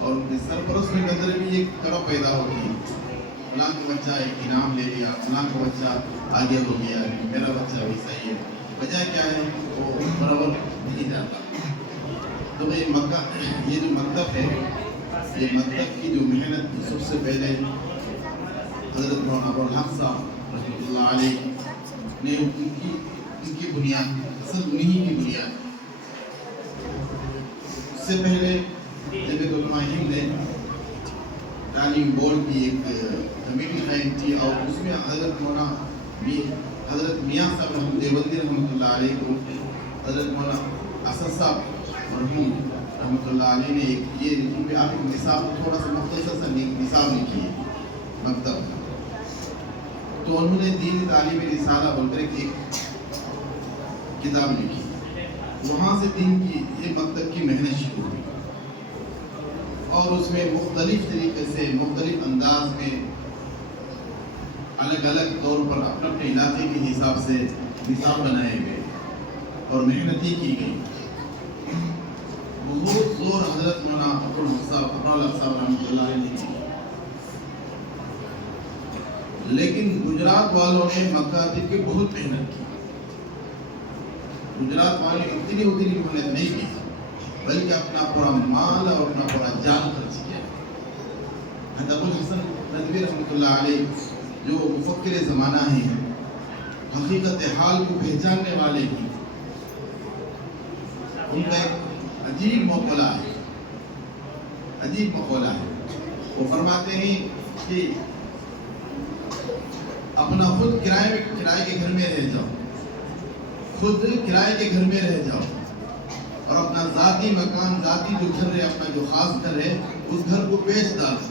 اور ان کے سرپرست کے اندر بھی ایک تڑپ پیدا ہوتی ہے، فلاں کا بچہ ایک انعام لے لیا، فلاں کا بچہ آگے ہو گیا، میرا بچہ بھی صحیح ہے، وجہ کیا ہے وہ برابر نہیں جاتا۔ تو یہ مکہ، یہ جو مکتب ہے، یہ مکتب کی جو محنت سب سے پہلے حضرت مولانا ابو الحق صاحب رحمۃ اللہ علیہ نے ان کی بنیاد، اصل انہی کی بنیاد۔ اس سے پہلے جب علماء ہند نے تعلیم بورڈ کی ایک کمیٹی قائم کی اور اس میں حضرت میاں صاحب دیوبندی رحمۃ اللہ علیہ کو حضرت مولانا اسد صاحب مرحوم رحمۃ اللہ علیہ نے یہ لکھی کہ آپ نصاب تھوڑا سا مختصر سا نصاب لکھی ہے مکتب کا، تو انہوں نے دین تعلیم رسالہ بول کر ایک کتاب لکھی، وہاں سے دین کی یہ مکتب کی محنت شروع ہوئی اور اس میں مختلف طریقے سے مختلف انداز میں الگ الگ طور پر اپنے اپنے علاقے کے حساب سے نصاب بنائے گئے اور محنتی کی گئی۔ بہت زور حضرت مولانا ابو الحق صاحب رحمۃ اللہ علیہ نے کی، لیکن گجرات والوں نے مکاتب کی بہت محنت کی۔ گجرات والوں نے اتنی محنت نہیں کی بلکہ اپنا پورا مال اور اپنا پورا جان خرچ کیا۔ حضرت ابو الحسن ندوی رحمۃ اللہ علیہ جو مفکر زمانہ ہیں، حقیقت حال کو پہچاننے والے ہیں، ان کا ایک عجیب مقولہ ہے، وہ فرماتے ہیں کہ اپنا خود کرائے کے گھر میں رہ جاؤ، خود کرائے کے گھر میں رہ جاؤ اور اپنا ذاتی مکان، ذاتی جو گھر ہے، اپنا جو خاص گھر ہے، اس گھر کو بیچ ڈالو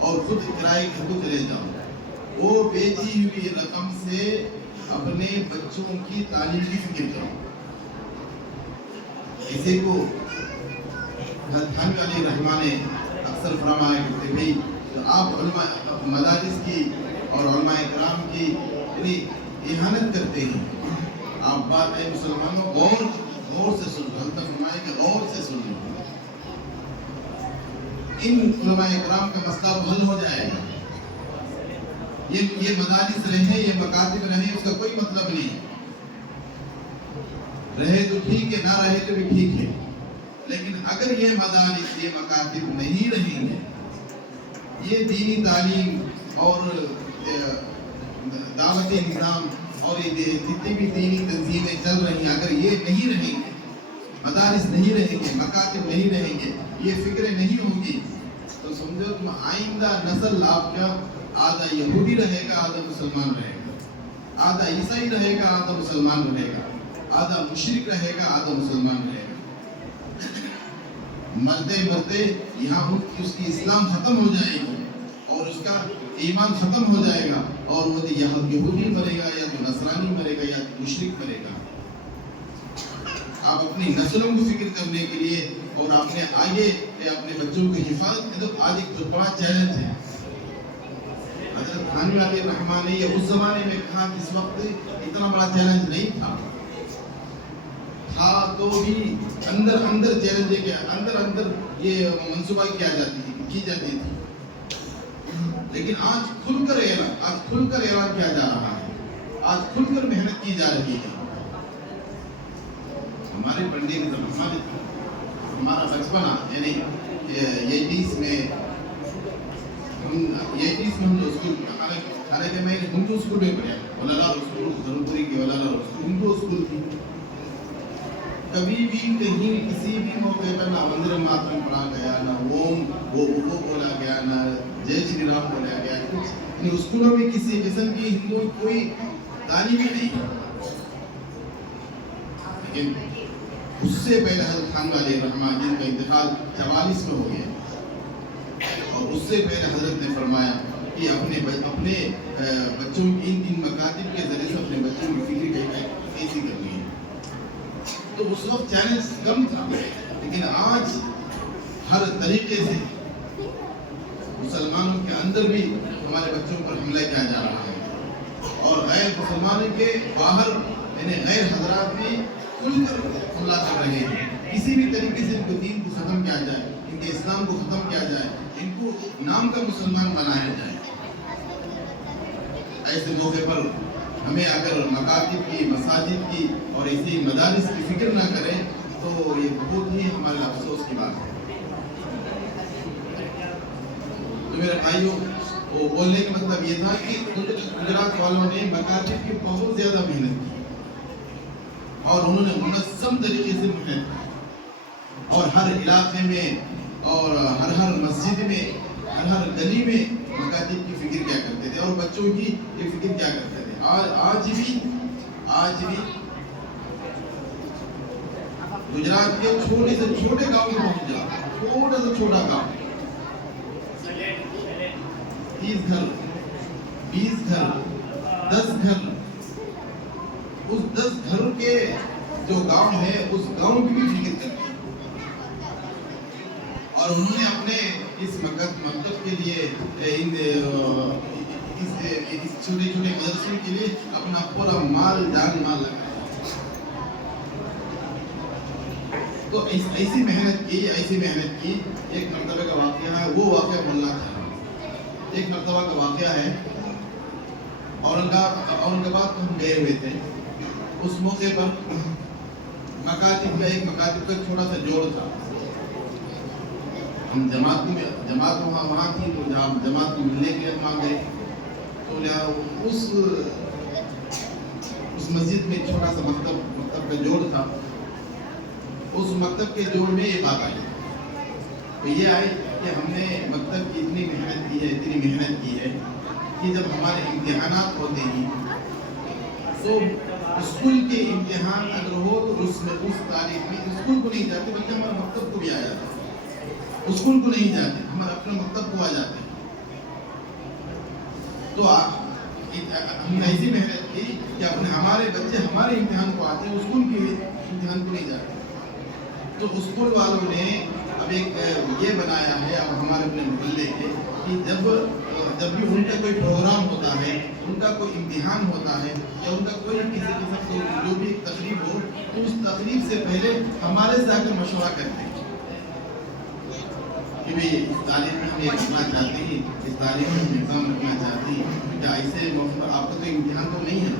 اور خود کرائے گھر کو چلے جاؤ۔ وہ بیچی ہوئی رقم سے اپنے بچوں کی تعلیم کی فکر کرو۔ اسی کو حضرت تھانوی علیہ رحمٰن نے اکثر فرمایا کہ بھئی آپ علماء مدارس کی اور علماء کرام کی یعنی اہانت کرتے ہیں، آپ بات ہے مسلمانوں غور سے سن لو، حضرت فرمائے کہ غور سے سن لو، ان علماء کرام کا مسئلہ حل ہو جائے گا۔ یہ مدارس رہیں، یہ مکاتب رہیں، اس کا کوئی مطلب نہیں، رہے تو ٹھیک ہے، نہ رہے تو بھی ٹھیک ہے، لیکن اگر یہ مدارس، یہ مکاتب نہیں رہیں گے، یہ دینی تعلیم اور دعوتی نظام اور یہ جتنی بھی دینی تنظیمیں چل رہی ہیں، اگر یہ نہیں رہیں گے، مدارس نہیں رہیں گے، مکاتب نہیں رہیں گے، یہ فکریں نہیں ہوں گی، تو سمجھو تم آئندہ نسل آپ کا آدھا یہودی رہے گا، آدھا مسلمان رہے گا، آدھا عیسائی رہے گا، آدھا مسلمان رہے گا، آدھا مشرک رہے گا، آدھا مسلمان رہے گا۔ مرتے مرتے یہاں اس کی اسلام ختم ہو جائے گی اور اس کا ایمان ختم ہو جائے گا، اور وہ یہودی مرے گا یا تو نصرانی مرے گا یا مشرک مرے گا۔ آپ اپنی نسلوں کو فکر کرنے کے لیے اور اپنے آگے اپنے بچوں کی حفاظت میں، تو آج ایک بہت بڑا چیلنج ہے۔ حضرت تھانوی علیہ رحمٰن نے یہ اس زمانے میں کہا کہ اس وقت اتنا بڑا چیلنج نہیں تھا تو بھی اندر چیلنج کے اندر یہ منصوبہ کی جاتی تھی، لیکن آج کھل کر اعلان کیا جا رہا ہے، آج کھل کر محنت کی جا رہی ہے۔ ہمارے پنڈی کے زمانے ہمارا بچپنا یعنی 80s میں ہم جو اسکول، حالانکہ میں ہندو اسکول میں پڑھا، ولالہ اسکول، دھرمپوری کی ولالہ اسکول ہندو اسکول تھی۔ کبھی بھی کہیں کسی بھی موقع پر نہ وندے ماترم پڑھا گیا، نہ اوم وہ بولا گیا، نہ جے شری رام بولا گیا، کچھ اسکولوں میں کسی قسم کی ہندو کوئی تعلیم ہی نہیں۔ لیکن اس سے پہلے حضرت تھانوی علیہ رحمٰن جن کا انتقال 44 میں ہو گیا، اور اس سے پہلے حضرت نے فرمایا کہ اپنے بچوں کی ان مکاتب کے ذریعے سے اپنے بچوں کی فکر کیسی کرنی ہے۔ تو اس وقت چیلنج کم تھا، لیکن آج ہر طریقے سے مسلمانوں کے اندر بھی ہمارے بچوں پر حملہ کیا جا رہا ہے، اور غیر مسلمانوں کے باہر یعنی غیر حضرات بھی کھل کر حملہ کر رہے ہیں۔ کسی بھی طریقے سے ان کو دین کو ختم کیا جائے، ان کے اسلام کو ختم کیا جائے, ان کو نام کا مسلمان بنایا جائے. ایسے موقع پر ہمیں اگر مکاتب کی, مساجد کی اور ایسی مدارس کی فکر نہ کریں تو یہ بہت ہی ہمارے افسوس کی بات ہے. تو میرے بھائیوں, وہ بولنے کا مطلب یہ تھا کہ گجرات والوں نے مکاتب کی بہت زیادہ محنت کی اور انہوں نے منظم طریقے سے محنت کی, اور ہر علاقے میں اور ہر مسجد میں, ہر گلی میں مکاتب کی فکر کیا کرتے تھے اور بچوں کی فکر کیا کرتے تھے. آج بھی گجرات کے چھوٹے سے چھوٹے گاؤں میں پہنچ جاؤ, چھوٹا سے چھوٹا گاؤں, 30 گھر, 20 گھر, 10 گھر, اس 10 گھر کے جو گاؤں ہے اس گاؤں کی بھی فکر کرتے ہیں. اور انہوں نے اپنے اس مکتب کے لیے, اس چھوٹے چھوٹے مدرسوں کے لیے اپنا پورا مال جان مال لگایا. تو ایسی محنت کی. ایک مرتبہ کا واقعہ ہے, وہ واقعہ ملا تھا. ایک مرتبہ کا واقعہ ہے, اورنگ آباد ہم گئے ہوئے تھے. اس موقع پر مکاتب کا چھوٹا سا جوڑ تھا. ہم جماعت وہاں تھی, تو جماعت کو ملنے کے لیے وہاں گئے. تو اس مسجد میں چھوٹا سا مکتب کا جوڑ تھا. اس مکتب کے جوڑ میں یہ بات آئی. تو یہ آئی کہ ہم نے مکتب کی اتنی محنت کی ہے کہ جب ہمارے امتحانات ہوتے ہیں تو اسکول کے امتحان اگر ہو تو اس تاریخ میں اسکول کو نہیں جاتے بلکہ ہمارے مکتب کو بھی آ جاتے. اسکول کو نہیں جاتے, ہمارے اپنے مکتب کو آ جاتے. تو ہم نے ایسی محنت کی کہ ہمارے بچے ہمارے امتحان کو آتے ہیں, اسکول کے امتحان کو نہیں جاتے. تو اسکول والوں نے اب ایک یہ بنایا ہے اب ہمارے اپنے محلے کے کہ جب بھی ان کا کوئی پروگرام ہوتا ہے, ان کا کوئی امتحان ہوتا ہے یا ان کا کوئی کسی قسم کی جو بھی ایک تقریب ہو, تو اس تقریب سے پہلے ہمارے سے آ کر مشورہ کرتے ہیں کہ بھئی اس تعلیم میں ہم یہ کرنا چاہتے ہیں, اس تعلیم میں ہم نظام رکھنا چاہتے ہیں. کیا ایسے موقع پر آپ کا تو امتحان تو نہیں ہے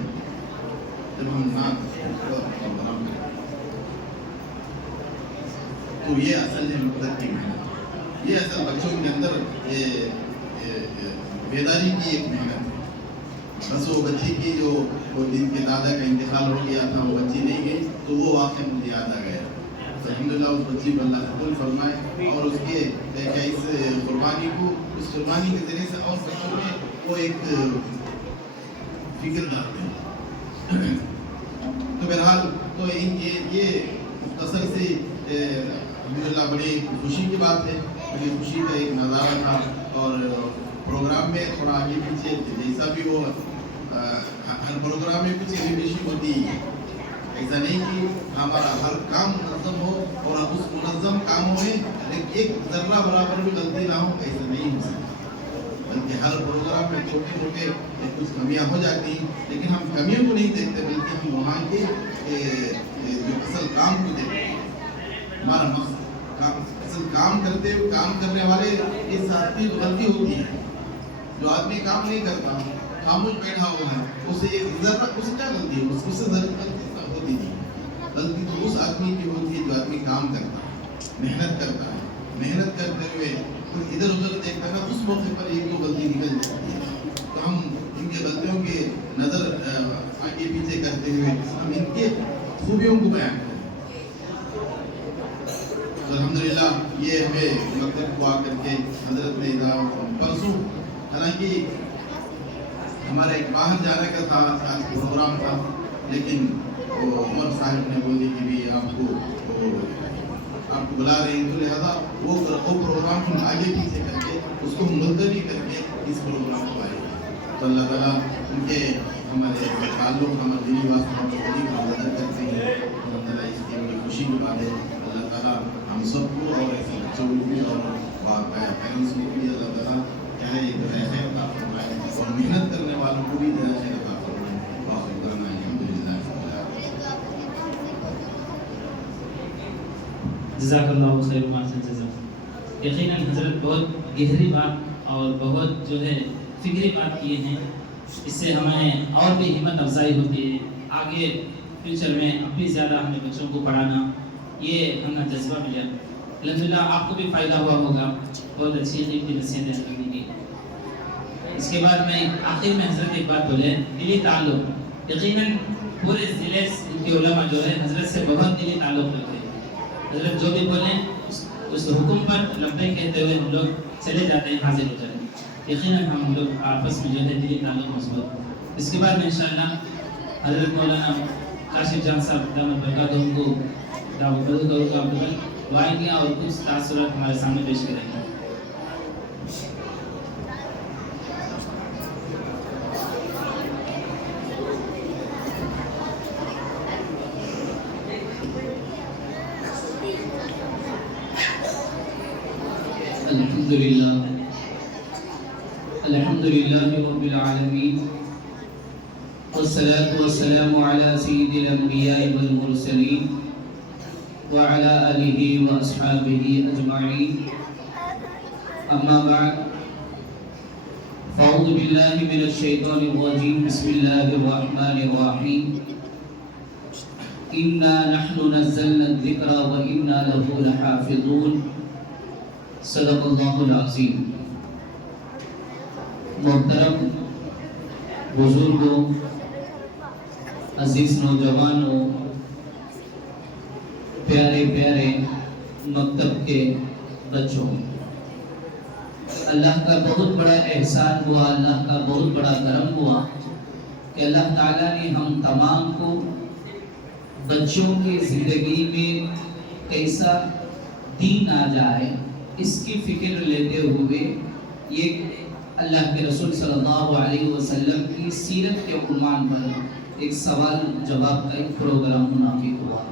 جب ہم نہ پروگرام کریں. تو یہ اصل ہے مقصد کی محنت, یہ اصل بچوں کے اندر بیداری کی ایک محنت ہے. بس وہ بچی کی جو جن کے دادا کا انتقال ہو گیا تھا وہ بچی نہیں گئی, تو وہ واقعہ مجھے یاد آ گیا. الحمدللہ اس بچی پر اللہ قبول فرمائے اور اس کے اس قربانی کے ذریعے سے اور بچوں میں وہ ایک فکر ڈالتے ہیں. تو بہرحال تو یہ مختصر سے الحمدللہ بڑی خوشی کی بات ہے, بڑی خوشی کا ایک نظارہ تھا. اور پروگرام میں تھوڑا آگے پیچھے جیسا بھی ہو, ہر پروگرام میں کچھ ایلیمیشن ہوتی ہے. ایسا نہیں کہ ہمارا ہر کام منظم ہو اور اس منظم کاموں میں ایک ذرہ برابر بھی غلطی نہ ہو, ایسا نہیں ہو سکتا. بلکہ ہر پروگرام میں چھوٹے چھوٹے کچھ کمیاں ہو جاتی ہیں, لیکن ہم کمیوں کو نہیں دیکھتے بلکہ ہم وہاں کے جو اصل کام کو دیکھتے ہیں. ہمارا مقصد اصل کام کرنے والے اس آدمی کی غلطی ہوتی ہے. جو آدمی کام نہیں کرتا, خاموش بیٹھا ہوا ہے, اسے کیا غلطی ہے, اس سے غلطی ہوتی نہیں. غلطی تو اس آدمی کی ہوتی ہے جو آدمی کام کرتا ہے, محنت کرتا ہے. محنت کرتے ہوئے ادھر ادھر دیکھتا ہے نا, اس موقع پر ایک دو غلطی نکل جاتی ہے. تو ہم ان کے غلطیوں کے نظر آگے پیچھے کرتے ہوئے ہم ان کے خوبیوں کو بیان کریں. تو الحمدللہ یہ ہمیں مکتب کو آ کر کے حضرت نے پرسوں, حالانکہ ہمارا ایک باہر جانے کا تھا, آج پروگرام تھا, لیکن عمر صاحب نے بولی کہ بھی آپ کو بلا رہے ہیں, تو لہٰذا وہ پروگرام ہم آگے پیچھے کر کے اس کو ملتوی کر کے اس پروگرام کو آئے. تو اللہ تعالیٰ ان کے ہمارے تعلق ہمارے دینی واسطے کو مدد کرتے ہیں. اللہ تعالیٰ اس کی بڑی خوشی کی بات ہے. اللہ تعالیٰ ہم سب کو اور ایسے بچوں کو بھی اور پیرنٹس کو بھی اللہ تعالیٰ چاہے خیر عطا فرمائے اور محنت کرنے والوں کو بھی خیر عطا فرمائے. جزاک اللہ خیر. یقیناً حضرت بہت گہری بات اور بہت جو ہے فکری بات کیے ہیں. اس سے ہمیں اور بھی ہمت افزائی ہوتی ہے آگے فیوچر میں اب بھی زیادہ ہمیں بچوں کو پڑھانا، یہ ہمیں جذبہ ملا. الحمدللہ آپ کو بھی فائدہ ہوا ہوگا. بہت اچھی قیمتی نصیحتیں ہمیں دی. اس کے بعد میں آخر میں حضرت ایک بات بولے، دلی تعلق. یقیناً پورے ضلع کے علماء جو ہے حضرت سے بہت دلی تعلق رکھتے ہیں. حضرت جو بھی بولیں اس حکم پر لبیک کہتے ہوئے ہم لوگ چلے جاتے ہیں، حاضر ہو جاتے ہیں. یقیناً ہم لوگ آپس میں جو ہے دلی تعلق مضبوط. اس کے بعد میں انشاءاللہ حضرت مولانا کاشف جان صاحب دامت برکاتہم کو دعوت کروں گا، وہ آئیں گے اور کچھ تاثرات ہمارے سامنے پیش کریں گے. الحمدللہ رب العالمین والصلاة والسلام على سید الانبیاء والمرسلین وعلى آلہ واصحابہ اجمعین. اما بعد فاعوذ باللہ من الشیطان الرجیم. بسم اللہ الرحمن الرحیم. انا نحن نزلنا الذکر وانا له لحافظون. صدق اللہ العظیم. محترم بزرگوں، عزیز نوجوانوں، پیارے پیارے مکتب کے بچوں، اللہ کا بہت بڑا احسان ہوا، اللہ کا بہت بڑا کرم ہوا کہ اللہ تعالیٰ نے ہم تمام کو بچوں کی زندگی میں کیسا دین آ جائے اس کی فکر لیتے ہوئے یہ اللہ کے رسول صلی اللہ علیہ وسلم کی سیرت کے عنوان پر ایک سوال جواب کا ایک پروگرام منعقد ہوا.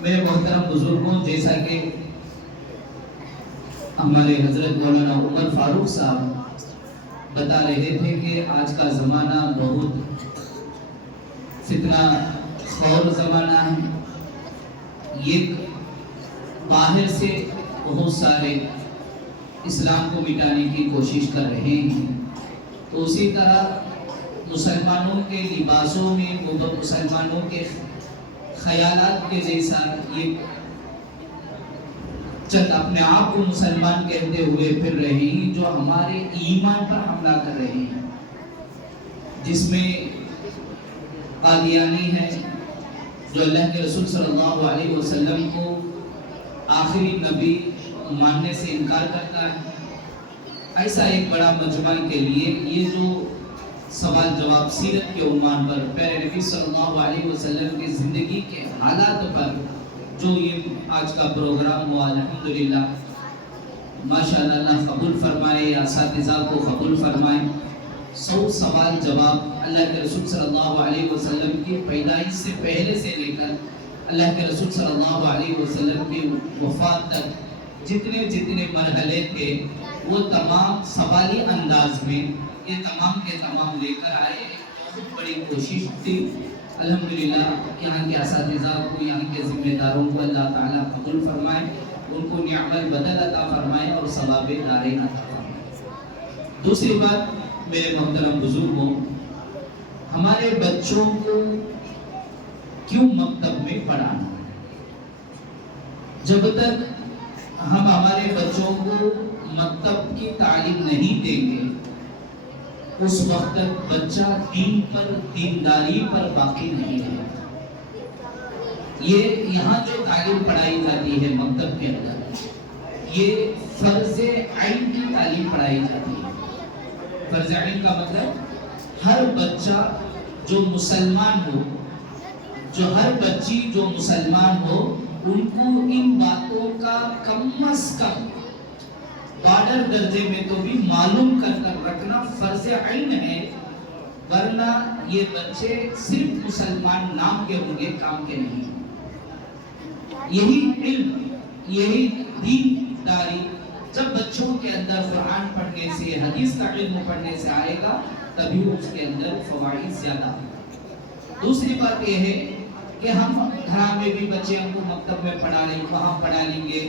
میرے محترم بزرگوں، جیسا کہ ہمارے حضرت مولانا عمر فاروق صاحب بتا رہے تھے کہ آج کا زمانہ بہت فتنہ خور زمانہ ہے. یہ باہر سے بہت سارے اسلام کو مٹانے کی کوشش کر رہے ہیں. تو اسی طرح مسلمانوں کے لباسوں میں مسلمانوں کے خیالات کے جیسا یہ چند اپنے آپ کو مسلمان کہتے ہوئے پھر رہے ہیں جو ہمارے ایمان پر حملہ کر رہے ہیں، جس میں قادیانی ہے جو اللہ کے رسول صلی اللہ علیہ وسلم کو آخری نبی ماننے سے انکار کرتا ہے. ایسا ایک بڑا مجمع کے لیے یہ جو سوال جواب سیرت کے عنوان پر پیارے نبی صلی اللہ علیہ وسلم کی زندگی کے حالات پر جو یہ آج کا پروگرام ہوا، الحمدللہ ماشاءاللہ اللہ قبول فرمائے، اساتذہ کو قبول فرمائے. 100 سوال جواب اللہ کے رسول صلی اللہ علیہ وسلم کی پیدائش سے پہلے سے لے کر اللہ کے رسول صلی اللہ علیہ وسلم کی وفات تک جتنے مرحلے تھے وہ تمام سوالی انداز میں یہ تمام کے تمام لے کر آئے. بہت بڑی کوشش تھی. الحمدللہ یہاں کے اساتذہ کو، یہاں کے ذمہ داروں کو اللہ تعالیٰ قبول فرمائے، ان کو نعم البدل عطا فرمائے اور ثواب دارین عطا فرمائے. دوسری بات میرے محترم بزرگوں، ہمارے بچوں کو کیوں مکتب میں پڑھانا؟ جب تک ہم ہمارے بچوں کو مکتب کی تعلیم نہیں دیں گے اس وقت تک بچہ دین پر، دینداری پر باقی نہیں ہے. یہ یہاں جو تعلیم پڑھائی جاتی ہے مکتب کے اندر، یہ فرض عین کی تعلیم پڑھائی جاتی ہے. فرض عین کا مطلب ہر بچہ جو مسلمان ہو، جو ہر بچی جو مسلمان ہو، ان کو ان باتوں کا کم از کم بارڈر درجے میں تو بھی معلوم کر رکھنا فرض عین ہے، ورنہ یہ بچے صرف مسلمان نام کے ہوں گے، کام کے نہیں. یہی علم، یہی دینداری جب بچوں کے اندر قرآن پڑھنے سے، حدیث کا علم پڑھنے سے آئے گا تبھی اس کے اندر فوائد زیادہ ہوں. دوسری بات یہ ہے کہ ہم گھر میں بھی بچے ہم کو مکتب میں پڑھا لیں، وہاں پڑھا لیں گے،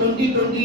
2020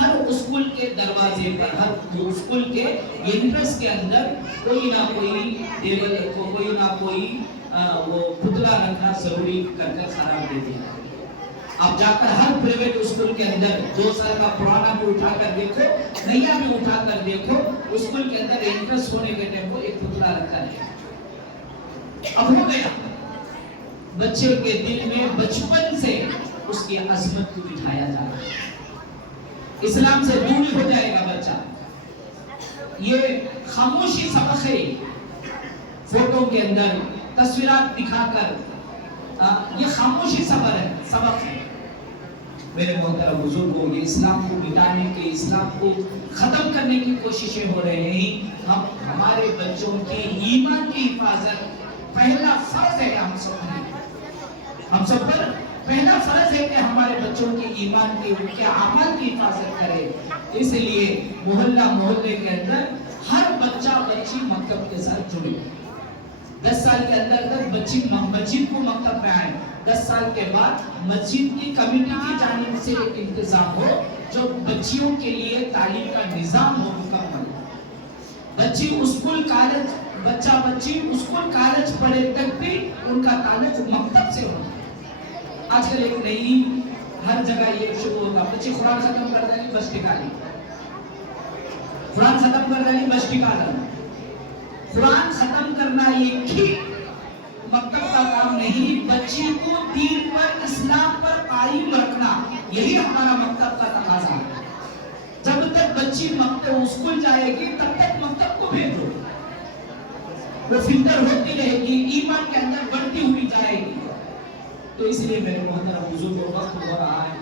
ہر اسکول کے دروازے پر، ہر اسکول کے انٹرنس کے اندر کوئی نہ کوئی ٹیبل کو، کوئی نہ کوئی وہ پتلا رکھنا ضروری کر خراب دے دیا۔ آپ جا کر ہر پرائیویٹ اسکول کے اندر 2 سال کا پرانا بھی اٹھا کر دیکھو، نیا بھی اٹھا کر دیکھو، اسکول کے اندر انٹرنس ہونے کے ٹائم کو ایک پتلا رکھا ہے۔ اب ہو گیا بچے کے دل میں بچپن سے اس کی عظمت کو بٹھایا جا رہا ہے، اسلام سے دور ہو جائے گا بچہ۔ یہ خاموشی سبق ہے، فوٹو کے اندر تصویرات دکھا کر یہ خاموشی سبق ہے۔ میرے محترم بزرگوں، یہ اسلام کو مٹانے کے، اسلام کو ختم کرنے کی کوششیں ہو رہے ہیں۔ ہمارے بچوں کی ایمان کی حفاظت پہلا فرض ہے ہم سب پر پہلا فرض ہے کہ ہمارے بچوں کی ایمان کی، ان کے اعمال کی حفاظت کرے۔ اس لیے محلے کے اندر ہر بچہ بچی مکتب کے ساتھ جڑے، 10 سال کے اندر بچی مسجد کو مکتب میں آئے، 10 سال کے بعد مسجد کی کمیٹی کی جانب سے ایک انتظام ہو جو بچیوں کے لیے تعلیم کا نظام ہو مکمل، بچی اسکول کالج پڑھے تک بھی ان کا تعلق مکتب سے ہو۔ آج کل ایک نئی ہر جگہ یہ شروع ہوگا، بچی قرآن ختم کر دیں بس ٹکا لی، قرآن ختم کر دیں بس ٹکا لی۔ قرآن ختم کرنا ایک ہی مکتب کا کام نہیں، بچی کو دین پر، اسلام پر قائم رکھنا، یہی ہمارا مکتب کا تقاضا ہے۔ جب تک بچی مکتب اسکول جائے گی تب تک مکتب کو بھیجو، وہ فلٹر ہوتی رہے گی، ایمان کے اندر بڑھتی ہوئی جائے گی۔ تو اس لیے میرے محترم بزرگوں، وقت ہو رہا ہے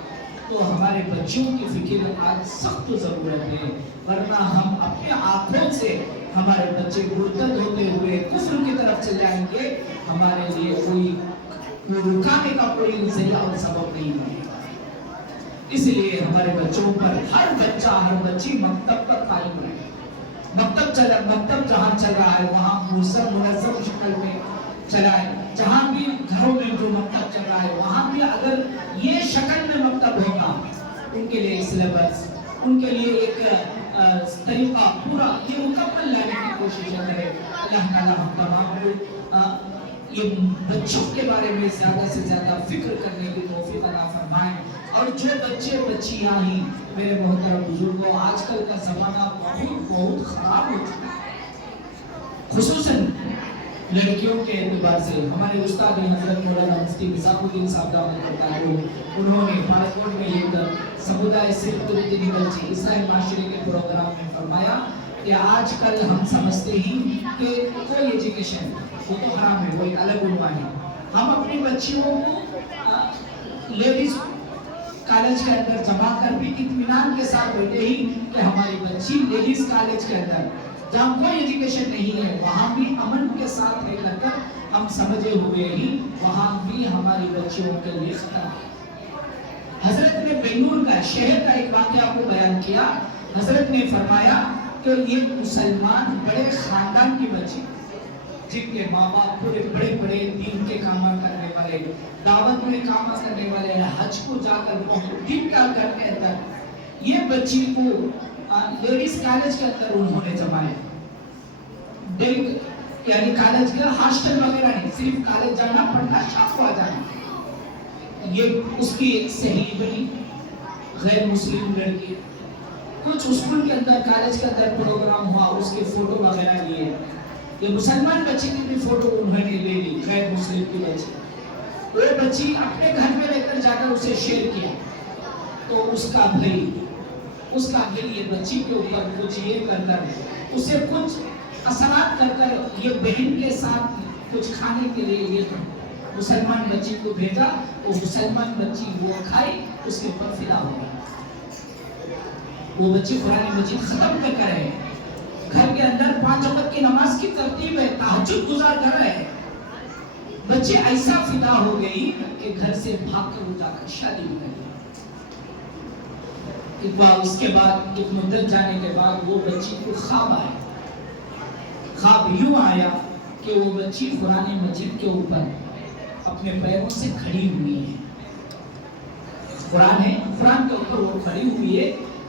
تو ہمارے بچوں کی فکر آج سخت ضرورت ہے، ورنہ ہم اپنے آنکھوں سے ہمارے بچے مرتد ہوتے ہوئے کفر کی طرف چل جائیں گے، ہمارے لیے کوئی رکانے کا کوئی ذریعہ اور سبب نہیں ہے۔ اس لیے ہمارے بچوں پر ہر بچہ ہر بچی مکتب پر قائم رہے، مکتب جہاں چل رہا ہے وہاں منظم شکل میں چلائے، جہاں بھی گھروں میں جو مکتب چل رہا ہے وہاں بھی اگر یہ شکل میں مکتب ہوگا، ان کے لیے سلیبس، ان کے لیے ایک طریقہ پورا یہ مکمل لانے کی کوشش کرے۔ اللہ تعالیٰ ہم تمام کو یہ بچوں کے بارے میں زیادہ سے زیادہ فکر کرنے کی توفیق عطا فرمائے، اور جو بچے بچیاں ہیں میرے محترم بزرگوں، آج کل کا زمانہ بہت خراب ہو چکا ہے، خصوصاً لڑکیوں کے اعتبار سے۔ ہمارے استاد حضرت مولانا مفتی نظام الدین صاحب دعوت کرتا ہے، انہوں نے پاسپورٹ میں ایک سمودائے صرف نگلچی اسلامی معاشرے کے پروگرام میں فرمایا کہ آج کل ہم سمجھتے ہیں کہ کوئی ایجوکیشن وہ تو حرام ہے، وہ ایک الگ عنوان ہے۔ ہم اپنی بچیوں کو لیڈیز کالج کے اندر جمع کر بھی اطمینان کے ساتھ بیٹھے ہی کہ ہماری بچی لیڈیز کالج کے اندر جہاں کوئی ایجوکیشن نہیں ہے وہاں بھی امن کے ساتھ رہ کر ہم سمجھے ہوئے ہی وہاں بھی ہماری بچیوں کے لیے خطرہ ہے۔ حضرت نے بنور کا شہر کا ایک واقعہ کو بیان کیا، حضرت نے فرمایا کہ یہ مسلمان بڑے خاندان کی بچی جن کے ماں باپ پورے بڑے بڑے دین کے کام کرنے والے، دعوت میں کام کرنے والے، حج کو جا کر بہت دن کا گھر کے اندر یہ بچی کو لیڈیز کالج کے اندر انہوں نے جمایا، یعنی کالج کا ہاسٹل وغیرہ نہیں، صرف کالج جانا، پڑھنا، شام کو آ جانا۔ یہ اس کی ایک سہیلی بنی، غیر مسلم لڑکی، کچھ اسکول کے اندر کالج کے اندر پروگرام ہوا، اس کے فوٹو وغیرہ لیے، یہ مسلمان بچی کی بھی فوٹو انہوں نے لے لی، غیر مسلم کی بچی، وہ بچی اپنے گھر میں لے کر جا کر اسے شیئر کیا، تو اس کا بھائی یہ بچی کے اوپر کچھ یہ کر کر اسے کچھ اثرات کر کر یہ بہن کے ساتھ کچھ کھانے کے لیے یہ مسلمان بچی کو بھیجا، وہ مسلمان بچی وہ کھائی، اس کے اوپر فدا ہو گئی۔ وہ بچی قرآن مجید ختم کر کر ہے، گھر کے اندر 5 وقت کی نماز کی ترتیب ہے، تہجد گزار کر رہے ہیں، بچی ایسا فدا ہو گئی کہ گھر سے بھاگ کر وہ جا کر شادی بھی کر لی۔ اس کے بعد ایک مدت جانے کے بعد وہ بچی کو خواب آیا، خواب یوں آیا کہ وہ بچی قرآن مجید کے اوپر اپنے پیروں سے کھڑی ہوئی ہے، قرآن کے اوپر وہ کھڑی ہوئی ہے،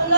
Allah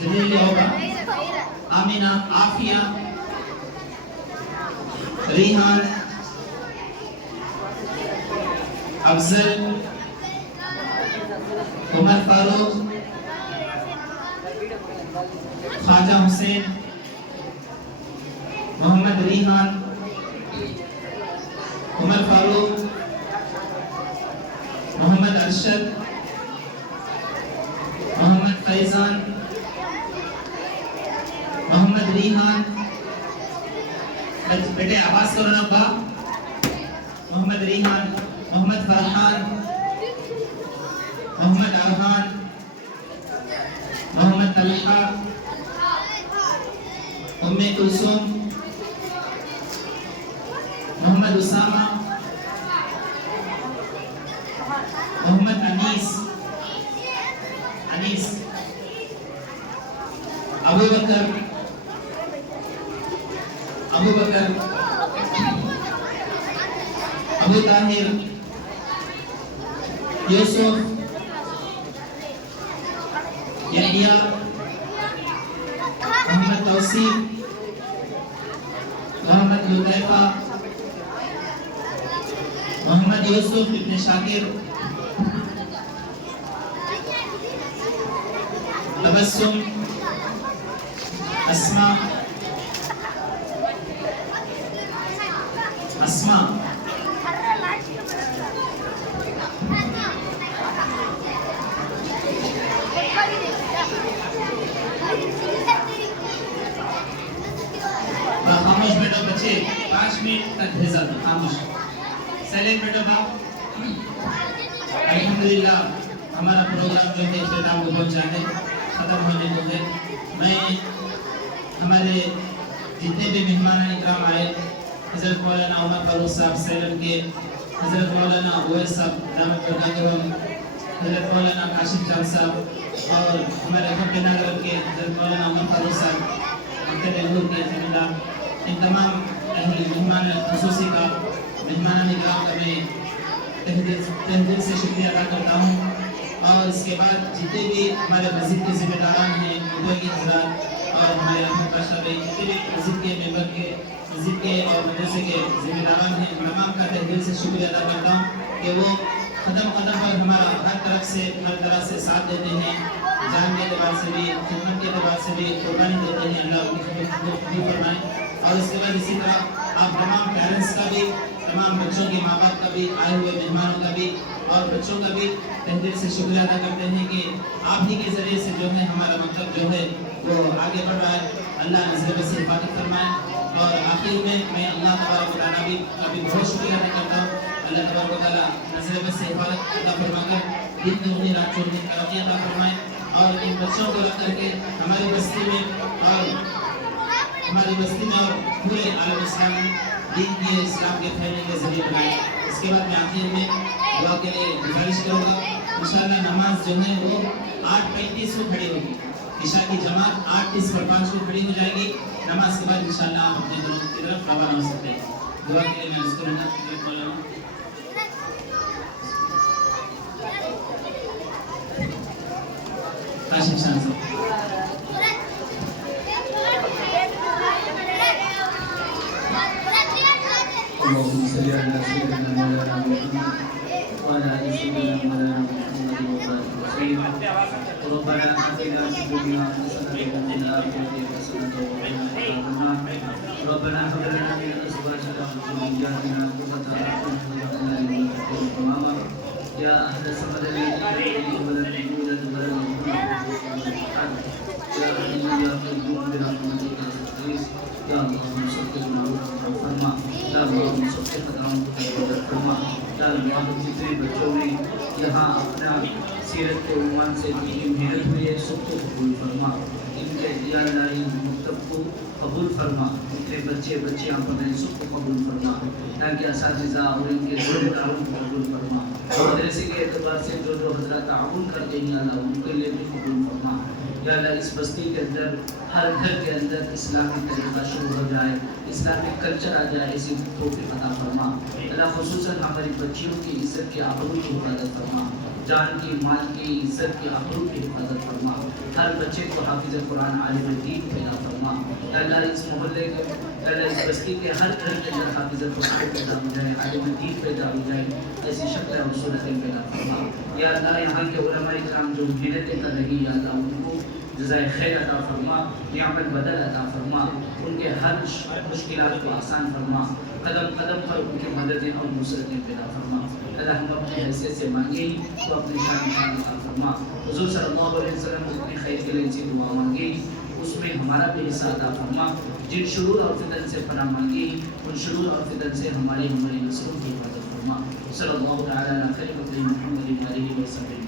جلیل ہوگا آمینہ عافیہ ریحان افضل عمر فاروق خواجہ حسین محمد ریحان عمر فاروق محمد ارشد محمد فیضان محمد ریحان بیٹے آواز کرو نا با محمد ریحان محمد فرحان محمد ارحان محمد طلحہ ام کلثوم محمد اسامہ محمد انیس ابو بکر ابو طاہر یوسف یحییٰ محمد توصیف محمد لطیفہ محمد یوسف ابن شاکر تبسم اسماء خاموش بیٹو بچے 5 منٹ تک بھیجا دو خاموش سیلنٹ بیٹو باپ الحمدللہ ہمارا پروگرام جو ہے اختتام کو پہنچا ہے ختم ہونے کو ہے میں ہمارے جتنے بھی مہمان اکرام آئے حضرت مولانا عمر فاروق صاحب سیلم کے حضرت مولانا اویس صاحب دامت برکاتہم حضرت مولانا کاشف جان صاحب اور ہمارے کھمپی نگر کے حضرت مولانا عمر فاروق صاحب مکتب نور کے ذمہ دار ان تمام اہل مہمان خصوصی کا مہمان اکرام کا میں تہ دل سے شکریہ ادا کرتا ہوں اور اس کے بعد جتنے بھی ہمارے مسجد کے ذمہ داران ہیں مدعی حضرات اور ہمارے احمد پاشا بھائی جتنے بھی مسجد کے ممبر کے مسجد کے اور مدرسے کے ذمہ داران ہیں تمام کا تہ دل سے شکریہ ادا کرتا ہوں کہ وہ قدم قدم پر ہمارا ہر طرف سے ہر طرح سے ساتھ دیتے ہیں جان کے اعتبار سے بھی خدمت کے اعتبار سے بھی قربانی دیتے ہیں اللہ ان کی خدمت فرمائے اور اس کے بعد اسی طرح آپ تمام پیرنٹس کا بھی تمام بچوں کے ماں باپ کا بھی آئے ہوئے مہمانوں کا بھی اور بچوں کا بھی تہ دل سے شکریہ ادا کرتے ہیں کہ آپ ہی کے ذریعے سے جو ہے ہمارا مطلب جو ہے وہ آگے بڑھ رہا ہے اللہ نظر سے حفاظت فرمائے اور آخر میں اللہ تبارک و تعالیٰ کا بھی بہت شکریہ ادا کرتا ہوں اللہ تبارک و تعالیٰ نظر سے حفاظت عطا فرما کر دن میں انہیں رات چھوڑنے کی ترقی عطا فرمائے اور ان بچوں کو رکھ کر کے ہماری بستی میں اور پورے عالم اسلام دین کے اسلام کے پھیلنے کے ذریعے بنائے اس کے بعد میں آخر میں دعا کے لیے گزارش کروں گا انشاءاللہ نماز جو ہے وہ 8:35 کو کھڑی ہوگی عشاء کی جماعت 8:35 کو کھڑی ہو جائے گی نماز کے بعد انشاءاللہ آپ اپنے گھروں کی طرف روانہ ہو سکتے ہیں دعا کے لیے میں عرض کروں گا کاشف شان صاحب اللهم صل على سيدنا مولانا محمد وعلى ال سيدنا مولانا محمد وسلم ربنا آتنا في الدنيا حسنة وفي الآخرة حسنة وقنا عذاب النار ربنا هب لنا من أزواجنا وذرياتنا قرة أعين واجعلنا للمتقين إماما يا أهل الصمد الذي لم يلد ولم يولد ولم يكن له كفوا أحد يا حي يا قيوم برحمتك أستغيث يا اللهم صل فرما یا اللہ سب کے قدروں کو قبول فرما یا اللہ جتنے بچوں نے یہاں اپنا سیرت کے عنوان سے دینی محنت ہوئی ہے سب کو قبول فرما ان کے یا اللہ ان مکتب کو قبول فرما جتنے بچے بچیاں پڑھ رہے ہیں سب کو قبول فرما تاکہ اساتذہ اور ان کے ذمہ داروں کو قبول فرما مدرسے کے اعتبار سے جو حضرات تعاون کرتے ہیں اللہ ان کے لیے بھی قبول فرما یا اللہ اس بستی کے اندر ہر گھر کے اندر اسلامی طریقہ شروع ہو جائے، اسلامی کلچر آ جائے، ایسی توفیق عطا فرما اللہ۔ خصوصاً ہماری بچیوں کی عزت کی آبرو کی حفاظت فرما، جان کی مال کی عزت کی آبرو کی حفاظت فرما، ہر بچے کو حافظ قرآن عالم دین پیدا فرما اللہ۔ اس محلے کے اللہ اس بستی کے ہر گھر کے اندر حافظ قرآن پیدا ہو جائے، عالم دین پیدا ہو جائے، ایسی شکل اور صورتیں پیدا فرما یا اللہ۔ یہاں کے علماء کرام جو محنتیں کر رہی یا اللہ ان کو جزائے خیر عطا فرما، نعمت بدل عطا فرما، ان کے ہر مشکلات کو آسان فرما، قدم قدم پر ان کی مددیں اور نصرتیں پیدا فرما اللہ۔ ہم اپنی حیثیت سے مانگے تو اپنی شان عطا فرما۔ حضور صلی اللہ علیہ وسلم اپنی خیر کے لیے دعا مانگی، اس میں ہمارا بھی حصہ عطا فرما۔ جن شرور اور فتن سے پناہ مانگی، ان شرور اور فتن سے ہماری نسلوں کی حفاظت فرما۔ صلی اللہ تعالی علی خیر محمد علیہ وسلم۔